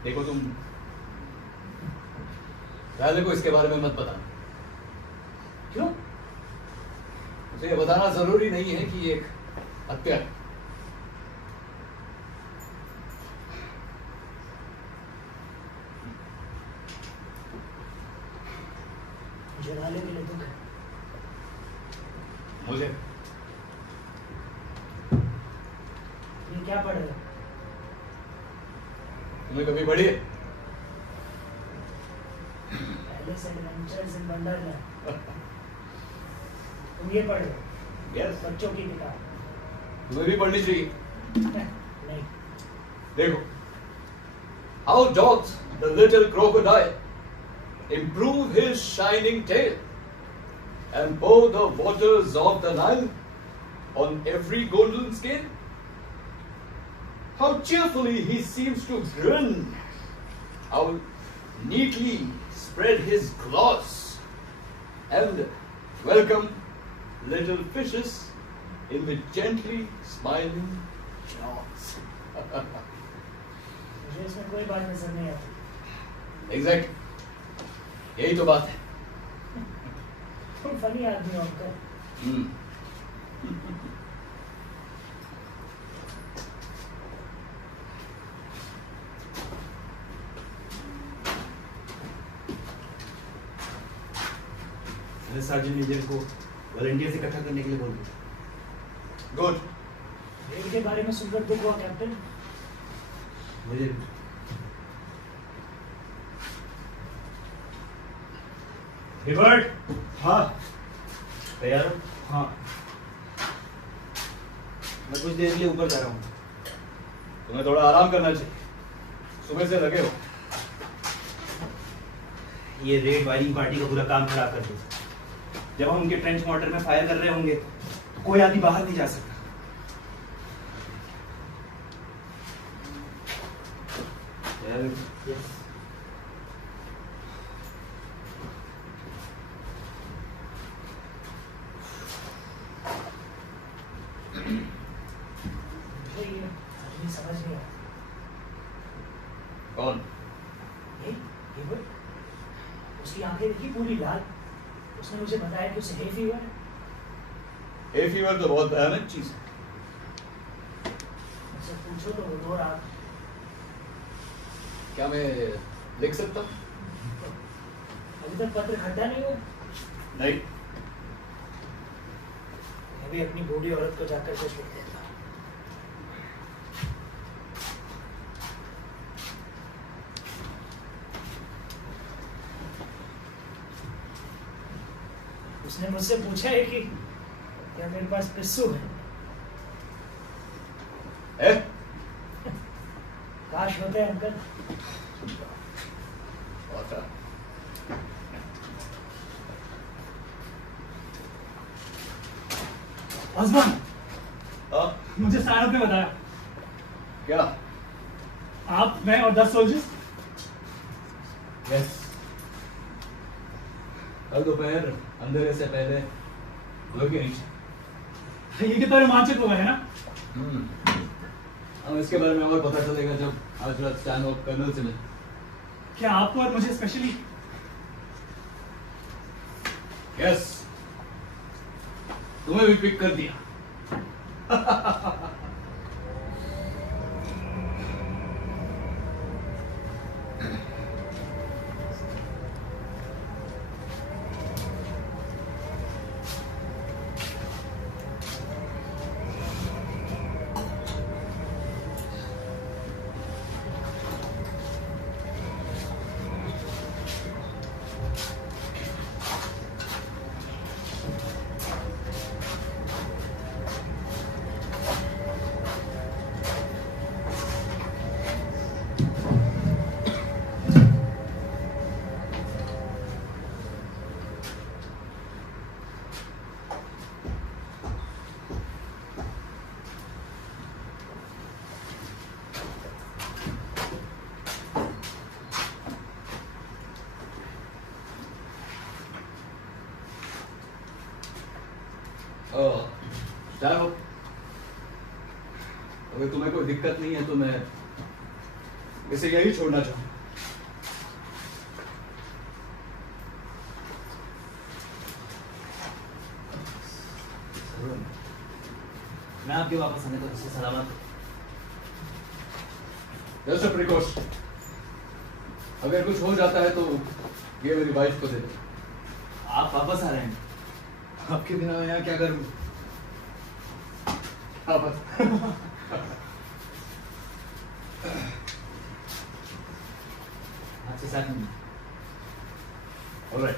देखो, तुम राले को इसके बारे में मत बताना। क्यों? मुझे ये बताना जरूरी नहीं है कि ये एक हत्या है। मुझे राले के लिए दुख है। मुझे ये क्या पढ़ रहे हो? तुम्हें कभी पढ़ी है? Alice adventures in Wonderland. तुम ये पढ़ रहे हो? यस। बच्चों की किताब। तुम्हें भी पढ़नी चाहिए। नहीं। देखो, how doth the little crocodile improve his shining tail and pour the waters of the Nile on every golden scale? How cheerfully he seems to grin, how neatly spread his claws, and welcome little fishes in the gently smiling jaws. मुझे इसमें कोई बात नजर नहीं आती। Exactly. यही तो बात है। तुम फनी आदमी हो अंकल। हम्म। मैंने सार्जेंट मेजर को वॉलंटियर से इकट्ठा करने के लिए बोल दिया। गुड। रेड के बारे में सुनकर दुख हुआ कैप्टन। मुझे रिवर्ट। हाँ तैयार हो? हाँ। मैं कुछ देर के लिए ऊपर जा रहा हूँ। तुम्हें थोड़ा आराम करना चाहिए, सुबह से लगे हो। ये रेड वायरिंग पार्टी का पूरा काम खराब कर दिया। जब हम उनके ट्रेंच मॉर्टर में फायर कर रहे होंगे तो कोई आदमी बाहर नहीं जा सकता। यस। मुझे ये आदमी समझ नहीं आया। कौन? ये वो, उसकी आंखें देखी पूरी लाल। उसने मुझे बताया कि उसे हे फीवर है। हे फीवर तो बहुत भयानक चीज है। मुझसे पूछो तो वो रो रहा। क्या मैं लिख सकता हूँ? अभी तक पत्र खट्टा नहीं हुआ। नहीं। मैं भी अपनी बूढ़ी औरत को जाकर कुछ लिख देता। उसने मुझसे पूछा है कि क्या मेरे पास पिस्सू है। ए? काश होते हैं अंकल। होता। आसमान, हाँ? मुझे सारथ ने बताया क्या? आप, मैं और 10 सोल्जर्स यस। कल दोपहर अंधेरे से पहले घर के नीचे। ये कितना रोमांचक होगा, है ना? हम इसके बारे में और पता चलेगा जब आज रात स्टैनहोप कर्नल से मिले। क्या आपको और मुझे स्पेशली? यस, तुम्हें भी पिक कर दिया। स्टैनहोप, अगर तुम्हें कोई दिक्कत नहीं है तो मैं इसे यही छोड़ना चाहूँ। मैं आपके वापस आने को इससे सलामत। जस्ट अ प्रिकॉशन, अगर कुछ हो जाता है तो ये मेरी वाइफ को दे दो। आप वापस आ रहे हैं? आपके बिना मैं यहाँ क्या करूँ? हाँ बस। आपसे साथ में। ऑलराइट।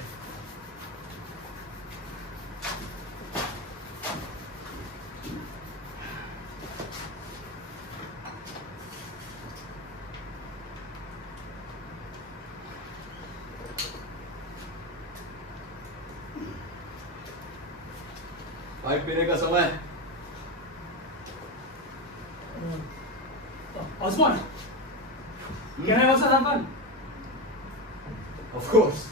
पाइप पीने का समय है। Osborne, can I also have one? Of course.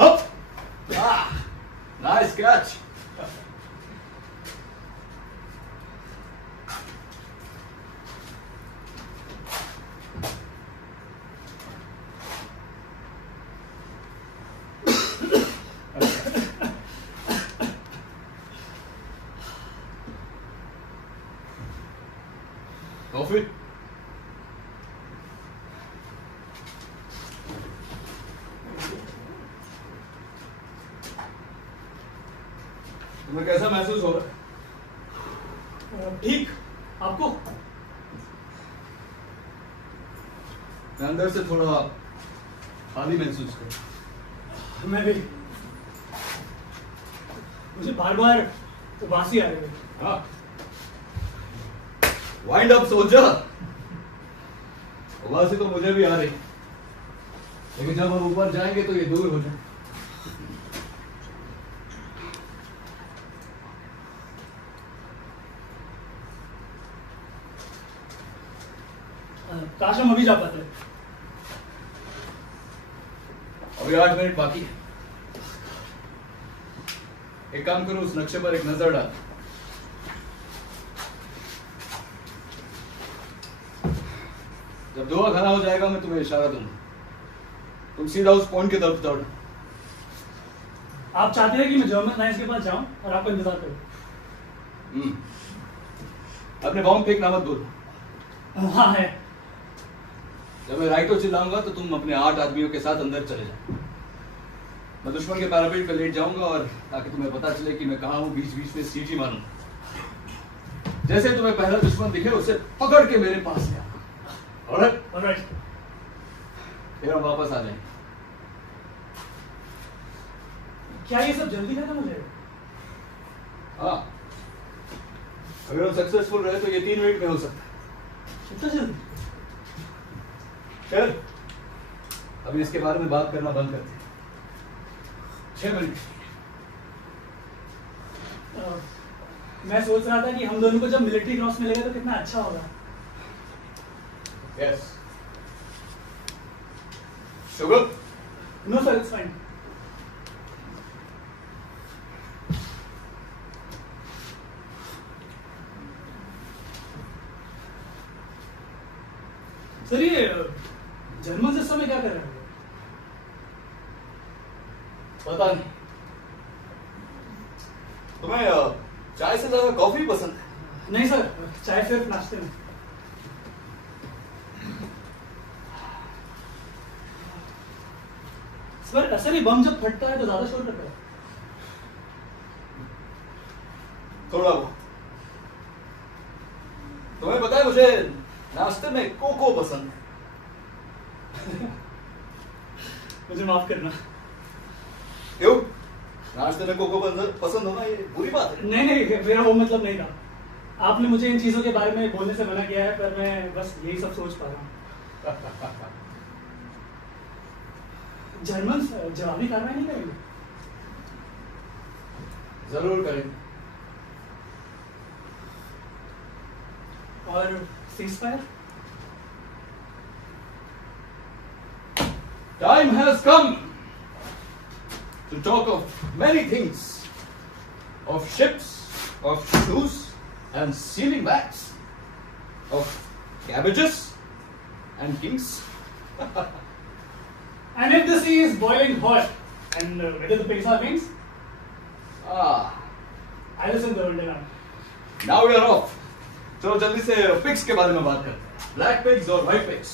Up. Ah, nice catch. Coffee? तुम्हें कैसा महसूस हो रहा है? ठीक, आपको? मैं अंदर से थोड़ा खाली महसूस कर। मैं भी। मुझे बार बार उबासी आ रही है। हाँ, वाइंड अप सोल्जर। उबासी तो मुझे भी आ रही, लेकिन जब हम ऊपर जाएंगे तो ये दूर हो जाए। काश हम अभी जा पाते। अभी 8 मिनट बाकी है। एक काम करो, उस नक्शे पर एक नजर डाल। जब दुआ खाना हो जाएगा मैं तुम्हें इशारा दूंगा, तुम सीधा उस पॉइंट की तरफ दौड़ो। आप चाहते हैं कि मैं जर्मन लाइन्स के पास जाऊं और आपका इंतजार करूं? अपने बॉम्ब फेंकना मत भूलो। हाँ है। जब मैं राइटो चिल्लाऊंगा तो तुम अपने 8 आदमियों के साथ अंदर चले जाओ। मैं दुश्मन के पैरापेट पर लेट जाऊंगा, और ताकि तुम्हें पता चले कि मैं कहाँ हूँ, बीच बीच में सीटी मारूंगा। जैसे तुम्हें पहला दुश्मन दिखे उसे पकड़ के मेरे पास ले आओ। ऑलराइट? ऑलराइट। फिर हम वापस आ जाएंगे। क्या ये सब जल्दी खत्म हो जाएगा? हाँ, अगर हम सक्सेसफुल रहे तो ये 3 मिनट में हो सकता है। इतना जल्दी? चल, अभी इसके बारे में बात करना बंद करते हैं। 6 मिनट। मैं सोच रहा था कि हम दोनों को जब मिलिट्री क्रॉस मिलेगा तो कितना अच्छा होगा। Yes. Sugar? No sir, it's fine. Sir ये जर्मन इस समय क्या कर रहे हैं? पता नहीं। तुम्हें चाय से ज्यादा कॉफी पसंद है? नहीं सर, चाय सिर्फ नाश्ते में। सर ये बम जब फटता है तो ज्यादा शोर करता है। थोड़ा बहुत। तुम्हें पता है मुझे नाश्ते में कोको पसंद है। मुझे माफ करना। क्यों? नाश्ते में कोको पसंद होना ये बुरी बात है? नहीं, मेरा वो मतलब नहीं था। आपने मुझे इन चीजों के बारे में बोलने से मना किया है, पर मैं बस यही सब सोच पा रहा हूँ। जर्मन जवाबी कार्रवाई नहीं करेंगे? जरूर करेंगे। और ceasefire? Time has come to talk of many things, of ships, of shoes and sealing wax, of cabbages and kings. And if the sea is boiling hot, and whether the pigs are wings, I listen to the Now we are off. चलो जल्दी से pigs के बारे में बात करते हैं। Black pigs और white pigs.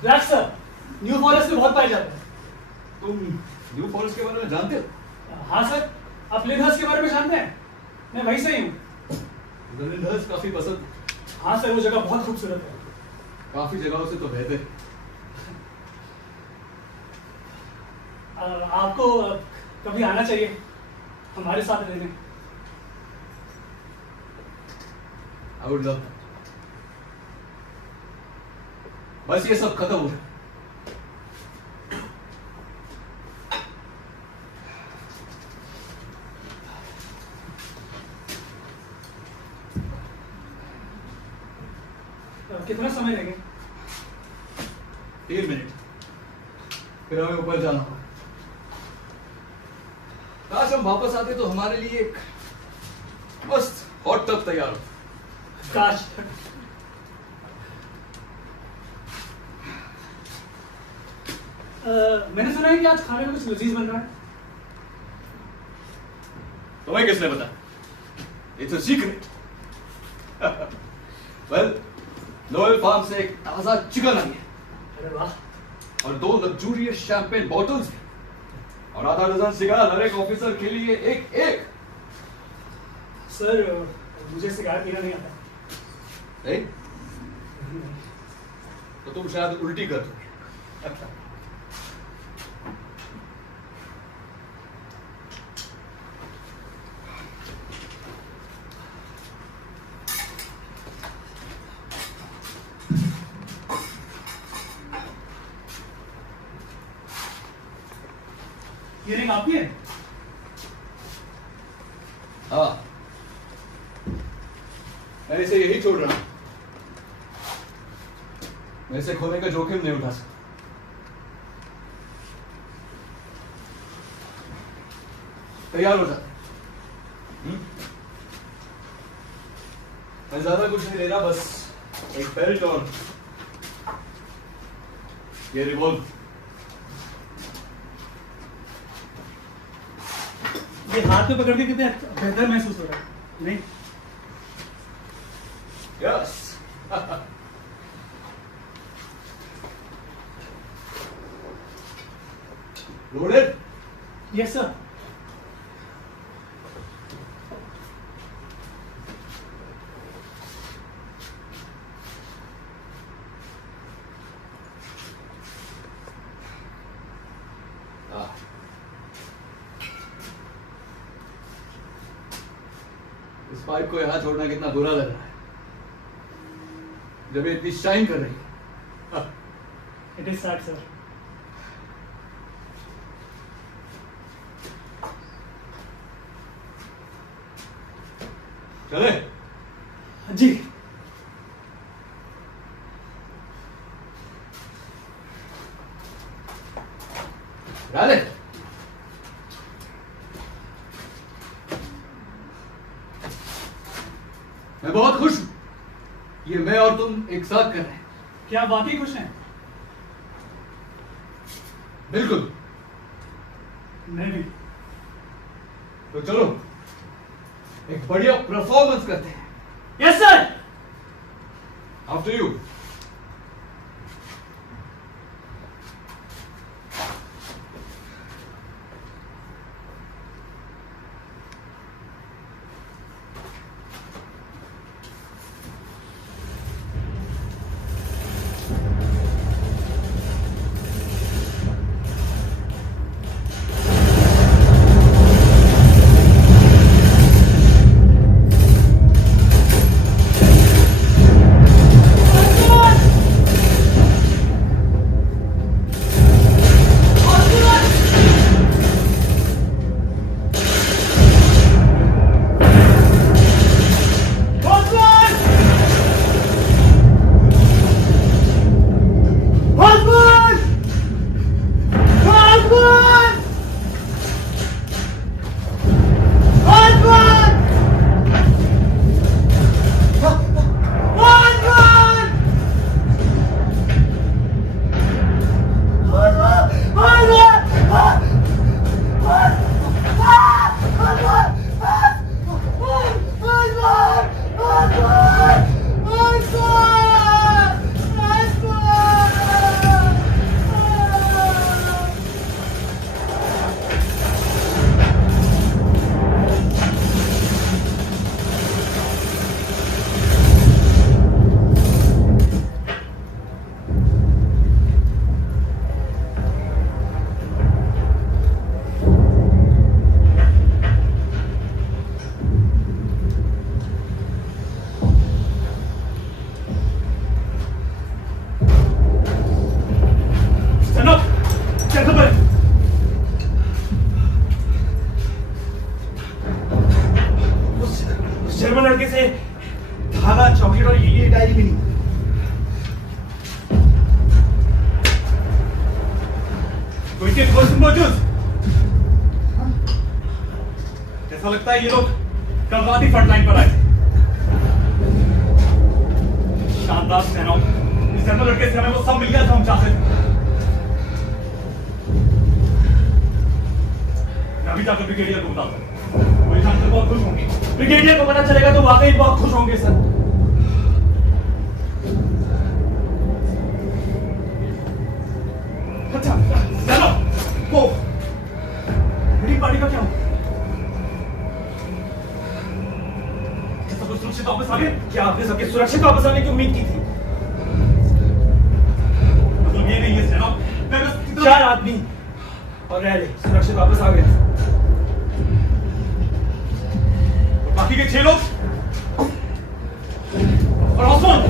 Black sir, new forest में बहुत पाए जाते हैं। तुम न्यू फॉरेस्ट के बारे में जानते हो? हाँ सर, आप लिनहर्स्ट के बारे में जानते हैं? मैं वहीं से ही हूँ। लिनहर्स्ट काफी पसंद। हाँ सर, वो जगह बहुत खूबसूरत है। काफी जगहों से तो बेहतर। आपको कभी आना चाहिए हमारे साथ रहने। I would love that. बस ये सब खत्म हो गया। कितना समय लेंगे? 3 मिनट, फिर हमें ऊपर जाना होगा। काश हम वापस आते तो हमारे लिए एक मस्त हॉट टब तैयार हो। काश। मैंने सुना है कि आज खाने में कुछ लजीज बन रहा है। तुम्हें किसने बताया? It's a secret. वेल, लोयल फार्म से एक ताजा चिकन आई है। अरे वाह। और 2 लग्जूरियस शैंपेन बॉटल्स भी। और आधा डजन सिगार हर एक ऑफिसर के लिए एक। सर, मुझे सिगार पीना नहीं आता। नहीं? तो तुम शायद उल्टी कर दोगे। ये रिंग आपकी है? हाँ, मैं इसे यही छोड़ रहा हूं। मैं इसे खोने का जोखिम नहीं उठा सकता। तैयार हो जाते। मैं ज्यादा कुछ नहीं ले रहा, बस एक बेल्ट और ये रिवॉल्वर। ये हाथ में पकड़ के कितने बेहतर महसूस हो रहा है, नहीं? यस। लोडेड? Yes sir. हाँ। इस बाइक को यहाँ छोड़ना कितना बुरा लग रहा है जब ये इतनी शाइन कर रही है। हाँ। It is sad sir. चले जी। डाले मैं बहुत खुश हूं ये मैं और तुम एक साथ कर रहे हैं। क्या आप वाकई खुश हैं? बिल्कुल। मैं भी। तो चलो एक बढ़िया परफॉर्मेंस करते हैं। Yes sir. After you. German लड़के से धागा, चॉकलेट और ये डायरी मिली। कोई के दोस्त मौजूद? ऐसा लगता है ये लोग कल रात ही फ्रंट लाइन पर आए थे। शानदार सेनाओं, इस जर्मन लड़के से हमें वो सब मिल गया था हम चाहते थे। मैं अभी जाकर ब्रिगेडियर को बताता हूँ, वो जानकर बहुत खुश होंगे। ब्रिगेडियर को पता चलेगा तो वाकई बहुत खुश होंगे सर। अच्छा चलो वो मेरी पार्टी का क्या हुआ? क्या सब लोग सुरक्षित वापस आ गए? क्या आपने सबके सुरक्षित वापस आने की उम्मीद की थी? मतलब ये नहीं है जनाब, मैं बस 4 आदमी और रैली सुरक्षित वापस आ गए। बाकी के 6 लोग और ऑस्मोन।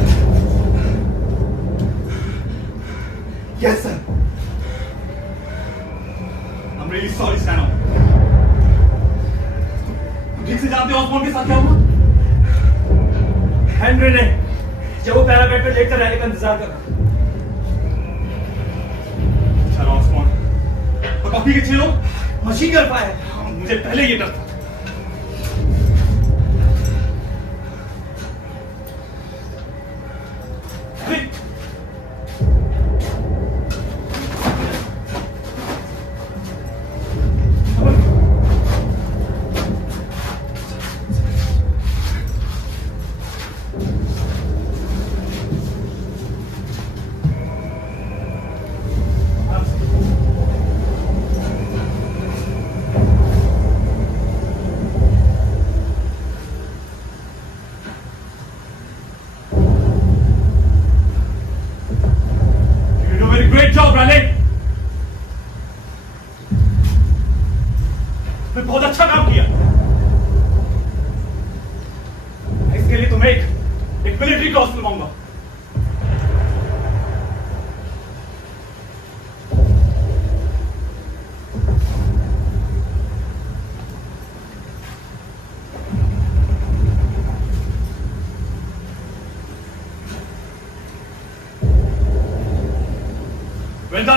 Yes sir. I'm really sorry Sano। ठीक से जानते हो ऑस्मोन के साथ क्या हुआ? हेनरी ने जब वो पैरापेट पे लेटकर रैली का इंतजार कर रहा। चलो ऑस्मोन और बाकी के 6 लोग मशीन कर पाए। मुझे पहले ये डर था।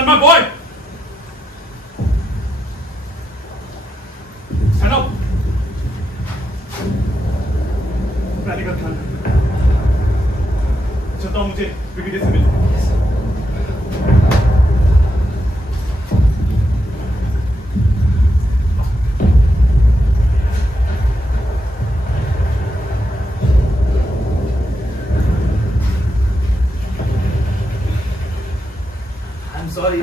Captain, my boy! Stand up! Rally का ध्यान रखना। चलता हूँ, मुझे ब्रिगेडियर से मिलना। I'm sorry.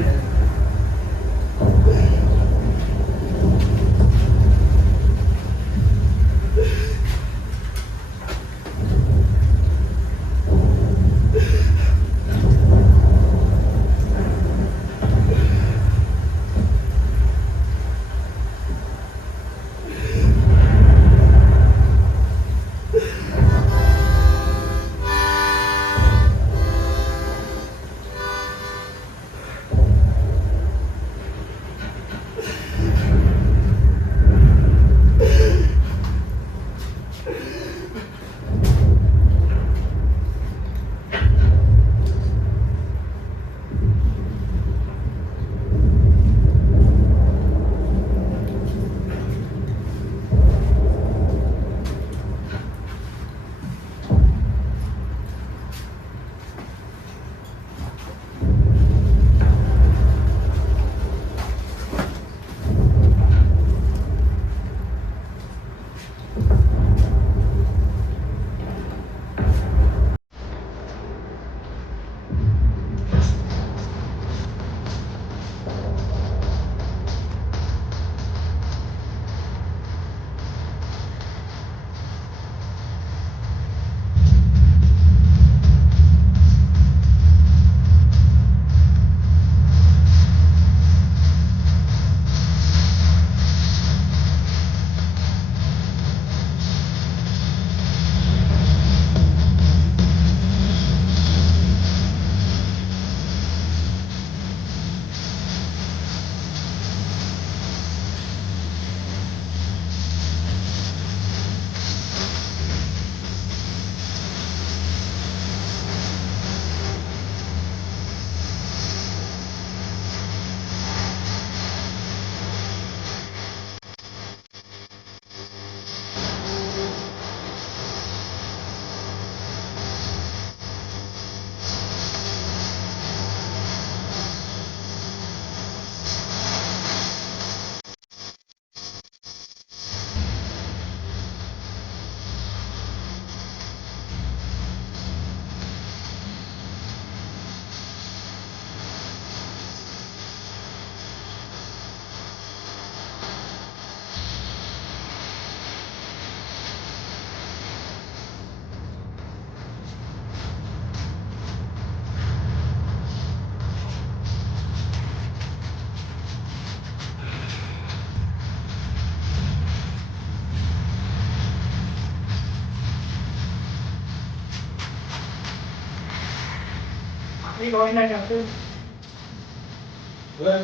नहीं गोविंदा कैप्टन,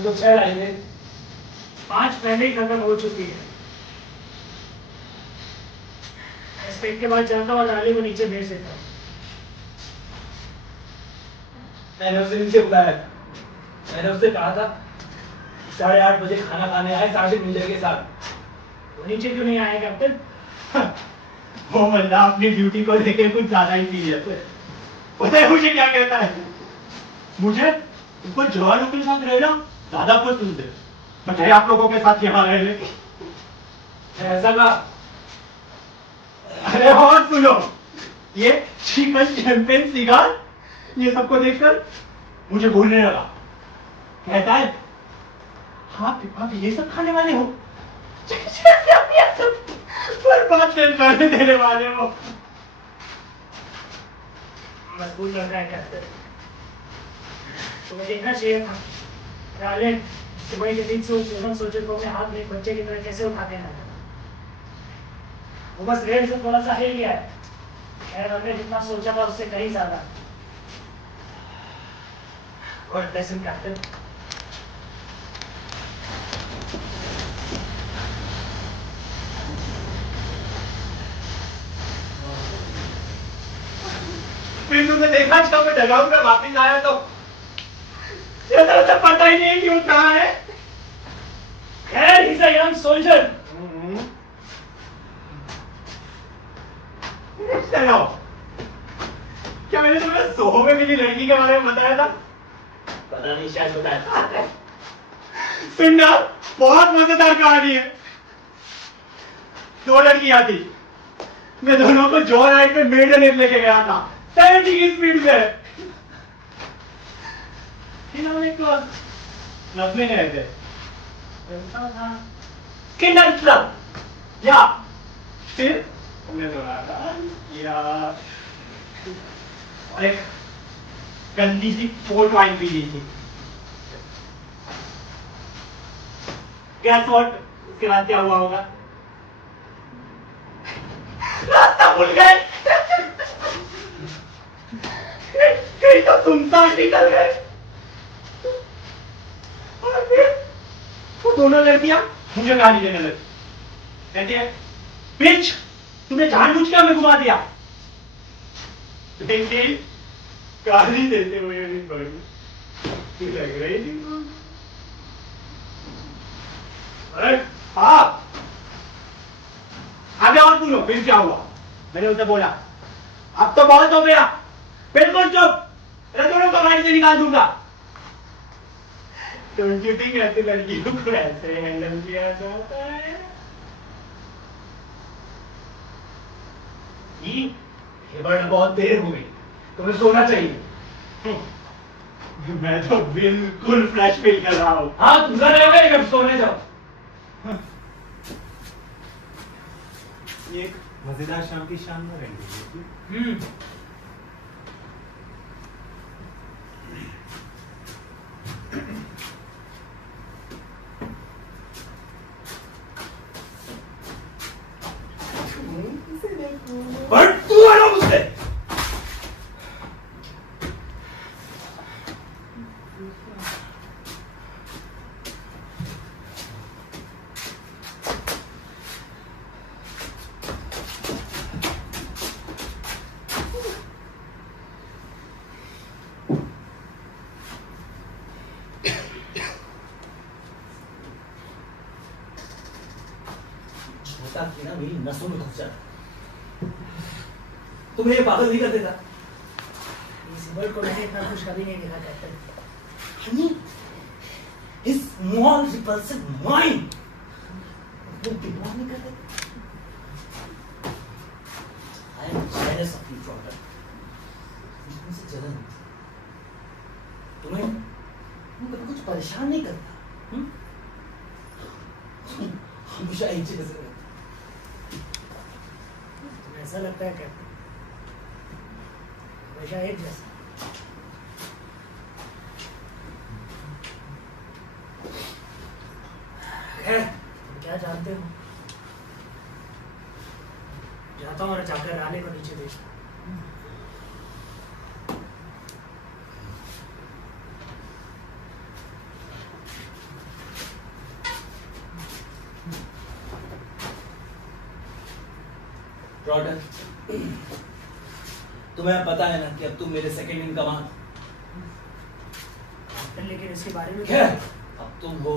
तो 6 लाइने 5 पहले ही खत्म हो चुकी है। एस्पेक्ट के बाद जाता और डाली को नीचे भेज देता हूँ। मैंने उसे नीचे बुलाया। मैंने उससे कहा था 8:30 बजे खाना खाने आए साजिद मिल्लर के साथ। वो नीचे क्यों नहीं आया कैप्टन? वो बंदा अपनी ड्यूटी को लेके कुछ ज्यादा ही सीरियस है। पता है मुझे क्या कहता है? मुझे ऊपर जवानों के साथ रहना ज्यादा पसंद है, बजाय आप लोगों के साथ यहाँ रहने की। ऐसा कहा। अरे और सुनो, ये चिकन चैंपियन सिगार ये सबको देखकर मुझे बोलने लगा। कहता है आप ये सब खाने वाले हो? बर्बाद करने देने वाले हो। मजबूत लड़का है कैप्टन। तुम्हें देखना चाहिए था रालेन सुबह के दिन सोचे को अपने हाथ में एक बच्चे की तरह कैसे उठाते हैं। वो बस रेड से थोड़ा सा हिल गया है। खैर हमने जितना सोचा था उससे कहीं ज्यादा। और लेसन कैप्टन। फिर तुमने देखा जब मैं डगाउन में वापस आया तो इधर उधर पलटा पता ही नहीं कि वो कहाँ है। खैर, he's a young soldier. चलो, क्या मैंने तुम्हें सोहो में मिली लड़की के बारे में बताया था? पता नहीं, शायद बताया था। सुनना, बहुत मजेदार कहानी है। दो लड़कियां थी, मैं दोनों को जॉय राइड पे मेडन लेके गया था 70 की स्पीड में। इन्होंने को क्लब में गए थे, किंडर क्लब। या फिर हमने दौड़ा था या और एक गंदी सी पोर्ट वाइन पी ली थी। Guess what? उसके बाद क्या हुआ होगा? रास्ता भूल गए। कहीं तो तुम साथ निकल गए। और फिर वो दोनों लड़कियां मुझे गाली देने लगी। कहती है, बिच, तुमने जानबूझ के हमें घुमा दिया। लेकिन गाली देते हुए नहीं पड़ी लग रही थी। अरे हाँ, आगे और पूछो फिर क्या हुआ? मैंने उसे बोला, अब तो बहुत हो गया, बिल्कुल चुप, मैं दोनों को लाइन से निकाल दूंगा। Don't you think ऐसी लड़कियों को ऐसे हैंडल किया जाता है? ये बड़ा बहुत देर हुई, तुम्हें सोना चाहिए। मैं तो बिल्कुल फ्रेश फील कर रहा हूँ। हाँ, तुम कर रहे हो, कब सोने जाओ। ये एक मजेदार शाम की शाम में रहेंगे। पर तू आना मुझसे। छोटा कीड़ा मेरी नसों में घुस जाता। तुम्हें ये पागल नहीं कर देता? इस वर्ड को मैंने इतना खुश कभी नहीं देखा captain. Honey, his small repulsive mind. वो बिल्कुल नहीं कर देता। I am jealous of you, Jordan. इसमें से जलन है। तुम्हें कभी कुछ परेशान नहीं करता? हमेशा एक जगह से रहता। तुम्हें ऐसा लगता है कैप्टन? हमेशा एक जैसा। खैर, तुम क्या जानते हो? जाता हूँ और जाकर राले को नीचे भेजता हूँ। जॉर्डन, तुम्हें अब पता है ना कि अब तुम मेरे सेकंड इन कमांड। लेकिन इसके बारे में खैर, अब तुम हो।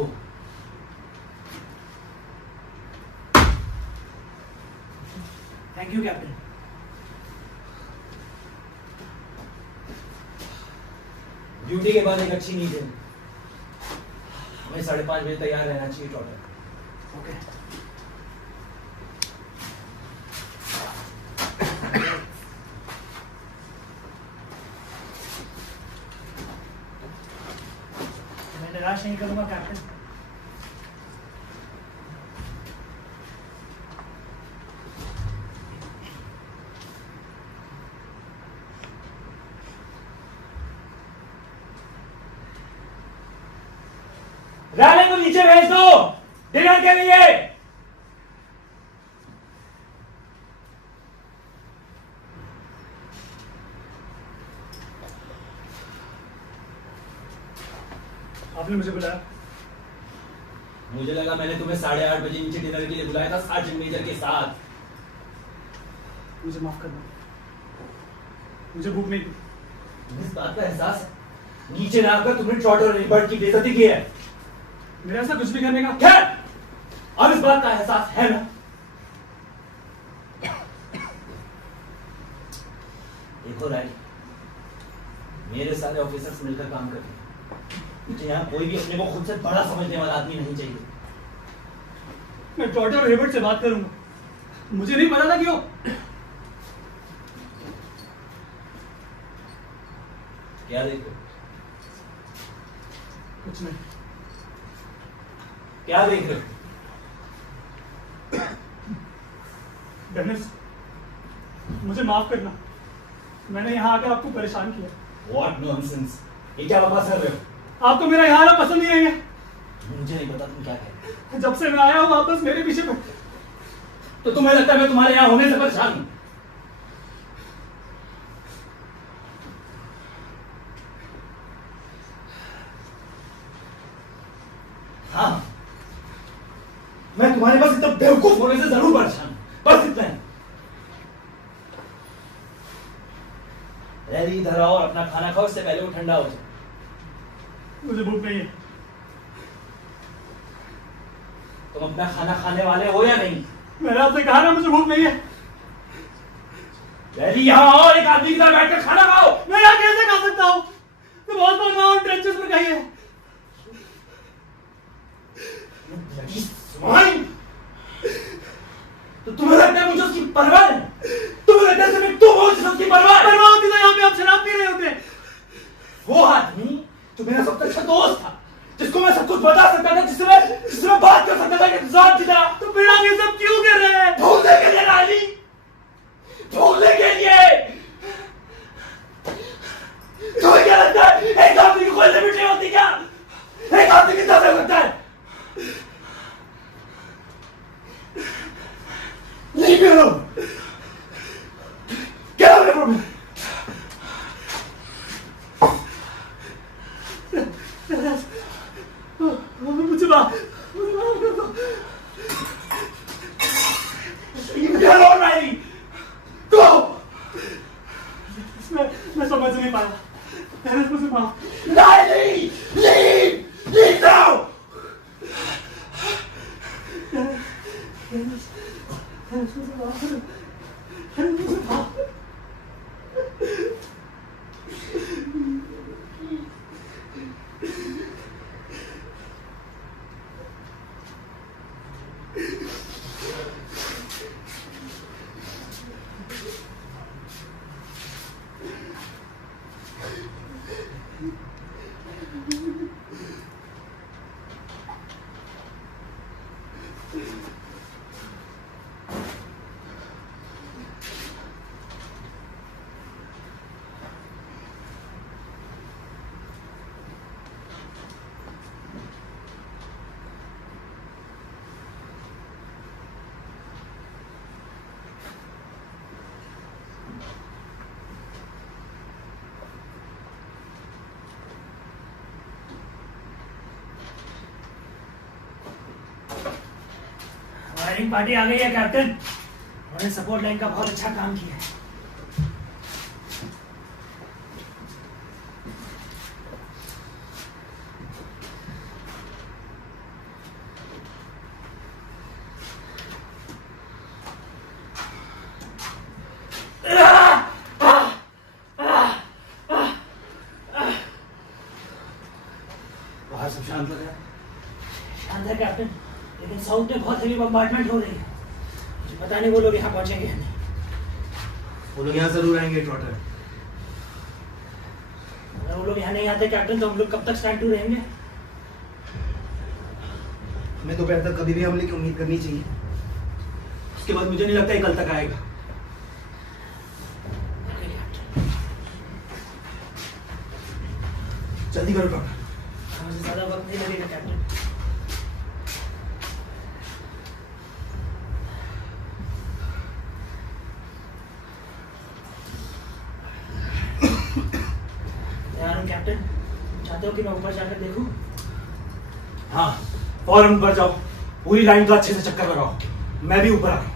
Thank you captain. ड्यूटी के बाद एक अच्छी नींद है। हमें 5:30 बजे तैयार रहना चाहिए जॉर्डन। ओके। मैं निराश नहीं करूंगा कैप्टन। राले को नीचे भेज दो डिनर के लिए। आपने मुझे बुलाया? मुझे लगा मैंने तुम्हें 8:30 बजे नीचे डिनर के लिए बुलाया था सार्जेंट मेजर के साथ। मुझे माफ कर दो, मुझे भूख नहीं थी। इस बात का एहसास है नीचे ना आकर तुमने ट्रॉटर और रिबर्ट की बेइज्जती की है। मेरा ऐसा कुछ भी करने का क्या अब इस बात का एहसास है ना? देखो राय, मेरे सारे ऑफिसर्स मिलकर काम कर रहे हैं। मुझे यहाँ कोई भी अपने को खुद से बड़ा समझने वाला आदमी नहीं चाहिए। मैं ट्रॉटर और हेबर्ट से बात करूंगा। मुझे नहीं पता था कि वो क्या देख रहे हो? कुछ नहीं। क्या देख रहे हो? डेनिस, मुझे माफ करना, मैंने यहाँ आकर आपको परेशान किया। What nonsense! ये क्या बकवास कर रहे हो? आपको मेरा यहाँ आना पसंद नहीं है। मुझे नहीं पता तुम क्या कह रहे हो। जब से मैं आया हूँ वापस मेरे पीछे तो तुम्हें लगता है मैं तुम्हारे यहाँ होने से परेशान हूँ? हाँ, मैं तुम्हारे पास इतना बेवकूफ होने से जरूर परेशान हूँ। बस इतना ही। रैली इधर आओ और अपना खाना खाओ, इससे पहले वो ठंडा हो जाए। मुझे भूख नहीं है। तुम अपना खाना खाने वाले हो या नहीं? मैंने आपसे कहा ना मुझे भूख नहीं है। रैली यहाँ आओ, एक आदमी की तरह बैठकर खाना खाओ। मैं यहाँ कैसे खा सकता हूँ? तो बहुत बार वहाँ ट्रेंचेस में खाई है। तो तुम्हें लगता है मुझे उसकी परवाह है? तुम्हें लगता है सिर्फ तुम हो जिसे उसकी परवाह है? परवाह होती तो यहाँ पे आप शराब पी रहे होते। वो आदमी जो मेरा सबसे अच्छा दोस्त था, जिसको मैं सब कुछ बता सकता था, जिससे मैं बात कर सकता था कि इंसान की तरह। तो फिर आप ये सब क्यों कर रहे हैं? भूलने के लिए रानी, भूलने के लिए। तुम्हें क्या लगता है एक आदमी की कोई लिमिट नहीं होती क्या? एक आदमी कितना कर सकता है? Leave me alone! Get away from me! मुझे माफ कर दो। Leave me alone, Riley! Go! मैं समझ नहीं पाया। डेनिस, मुझे माफ। Riley! Leave! Leave now! Dennis, मुझे माफ कर दो। डेनिस, मुझे माफ। फायरिंग पार्टी आ गई है कैप्टन। उन्होंने सपोर्ट लाइन का बहुत अच्छा काम किया है। बाहर सब शांत लग रहा है। शांत है कैप्टन, लेकिन साउथ में बहुत हेवी बम्बार्डमेंट हो रही है। मुझे पता नहीं वो लोग यहाँ पहुंचेंगे या नहीं। वो लोग यहाँ जरूर आएंगे ट्रॉटर। अगर वो लोग यहाँ नहीं आते कैप्टन तो हम लोग कब तक स्टैंड टू रहेंगे? हमें दोपहर तक कभी भी हमले की उम्मीद करनी चाहिए। उसके बाद मुझे नहीं लगता ये कल तक आएगा। Okay captain. जल्दी करो ट्रॉटर। मुझे ज्यादा वक्त नहीं लगेगा कैप्टन। तैयार हूँ कैप्टन। चाहते हो कि मैं ऊपर जाकर देखूं? हाँ, फौरन ऊपर जाओ। पूरी लाइन का अच्छे से चक्कर लगाओ। मैं भी ऊपर आ रहा हूँ।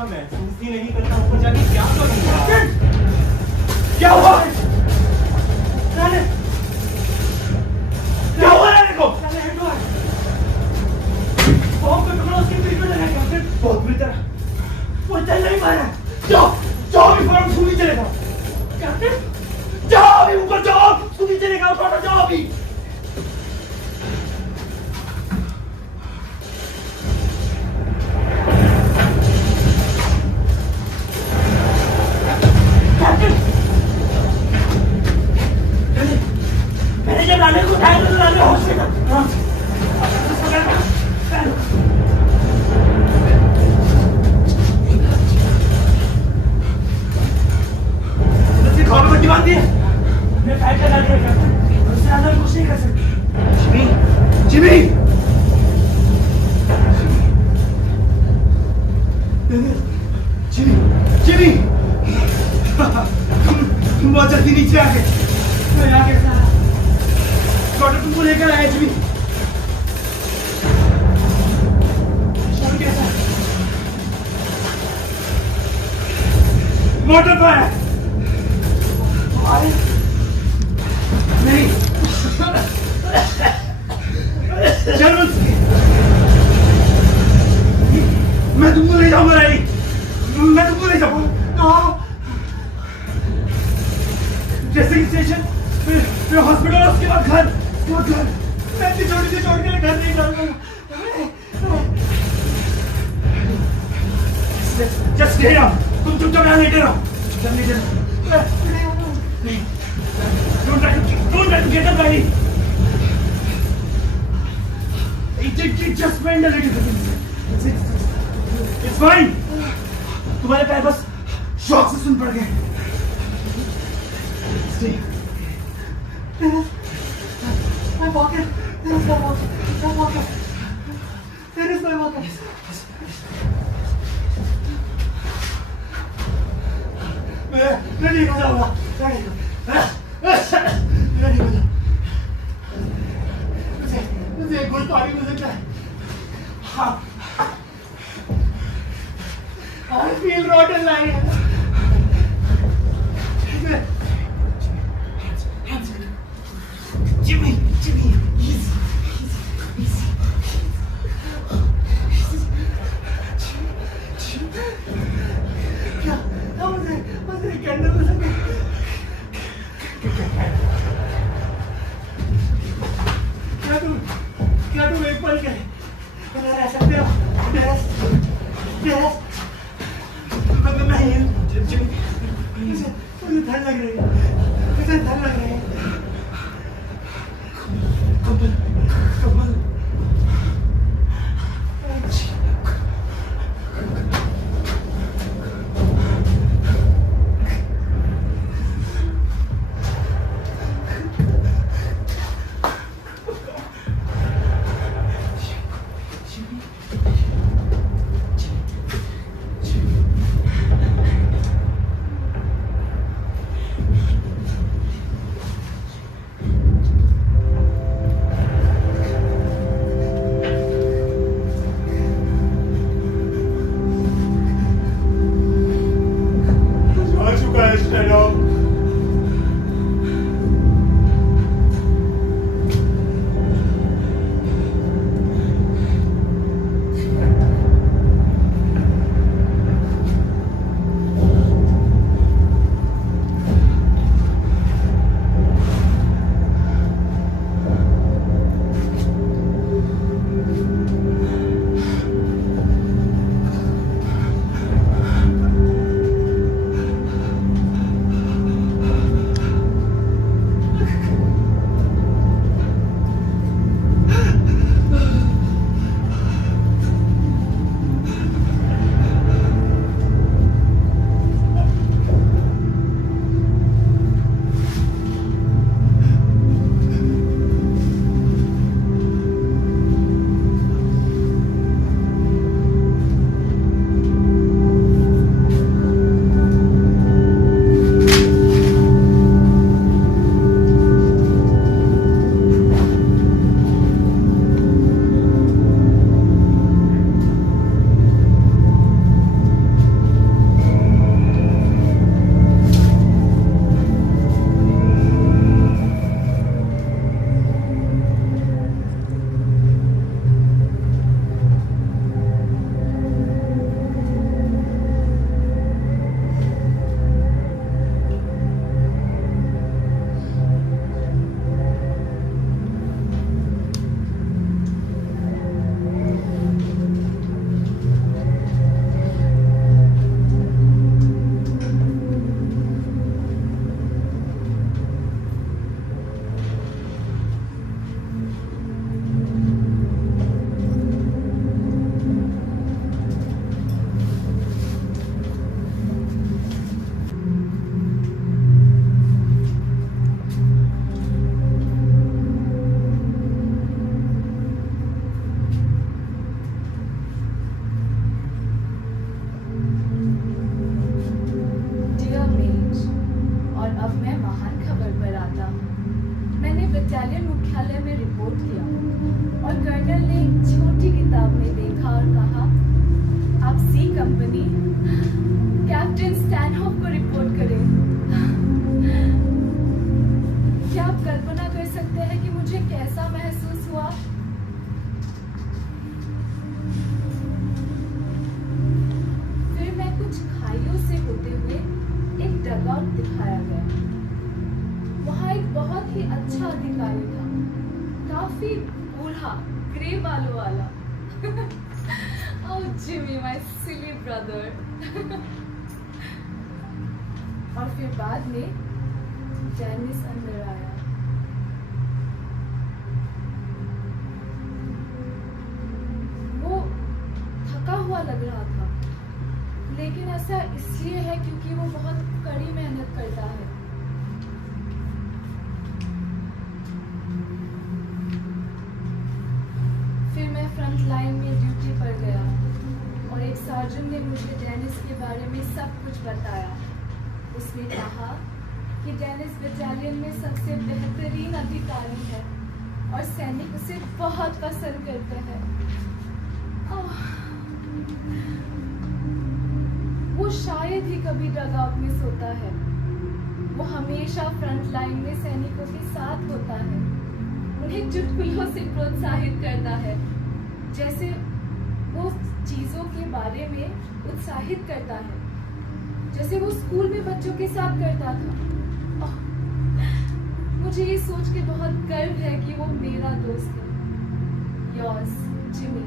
अच्छा महसूस ही नहीं करता, ऊपर जाके क्या करूंगा? क्या हुआ? राणे, क्या हुआ राणे को? राणे हेड हुआ है। बॉम्ब का टुकड़ा उसकी पीठ में लगा है, कैप्टन। बहुत बुरी तरह। वो चल नहीं पा रहा है। जाओ जाओ अभी फौरन सुनी चलेगा। कैप्टन, जाओ अभी ऊपर जाओ, सुनी चलेगा, उठो जाओ अभी। मैंने जब राणे को उठाया तो राणे हॉस्पिटल। खाने में बांध दिए। मैं फाइट लगा दिया कैप्टन, उससे ज्यादा कुछ नहीं कर सकते। जिमी जिमी जिमी तुम बहुत जल्दी नीचे आ गए। मैं यहाँ कैसा रहा? डॉक्टर तुमको लेकर आया जिमी। शॉट कैसा? मोटर फायर नहीं, चलो मैं तुमको ले जाऊंगा रानी, मैं तुमको ले जाऊंगा। जैसे ही स्टेशन, फिर हॉस्पिटल, उसके बाद घर, उसके बाद घर। मैं अपनी छोटी से छोड़ के घर नहीं जाऊंगा। जस्ट स्टे डाउन, तुम चुपचाप यहाँ लेटे रहो, चुपचाप लेटे रहो। Don't try to get up, Riley. It just went a little bit. It's fine. तुम्हारे पैर बस शॉक से सुन पड़ गए। Stay. My pocket. There is my pocket. My pocket. There is my pocket. मैं ठीक हो जाऊंगा। मैं ठीक हो जाऊंगा। मुझे एक घूंट पानी मिल सकता है? हाँ। I feel rotten like Jimmy, easy. क्या? मुझे कैंडल मिल सकता है? क्या तुम एक पल के लिए रह सकते हो? नहीं, मुझे ठंड लग रही है, मुझे ठंड लग रही है। कमल दिखाया गया। वहाँ एक बहुत ही अच्छा अधिकारी था, काफी बूढ़ा, ग्रे बालों वाला। Oh Jimmy, my silly brother. और फिर बाद में डेनिस अंदर आया। वो थका हुआ लग रहा था, लेकिन ऐसा इसलिए है क्योंकि वो बहुत कड़ी मेहनत करता है। फिर मैं फ्रंट लाइन में ड्यूटी पर गया और एक सर्जन ने मुझे डेनिस के बारे में सब कुछ बताया। उसने कहा कि डेनिस बटालियन में सबसे बेहतरीन अधिकारी है और सैनिक उसे बहुत पसंद करते हैं। वो शायद ही कभी डग आउट में सोता है। वो हमेशा फ्रंट लाइन में सैनिकों के साथ होता है, उन्हें चुटकुलों से प्रोत्साहित करता है, जैसे वो चीजों के बारे में उत्साहित करता है, जैसे वो स्कूल में बच्चों के साथ करता था। मुझे ये सोच के बहुत गर्व है कि वो मेरा दोस्त है। Yours, Jimmy.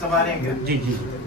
सब आ रहे हैं क्या? जी जी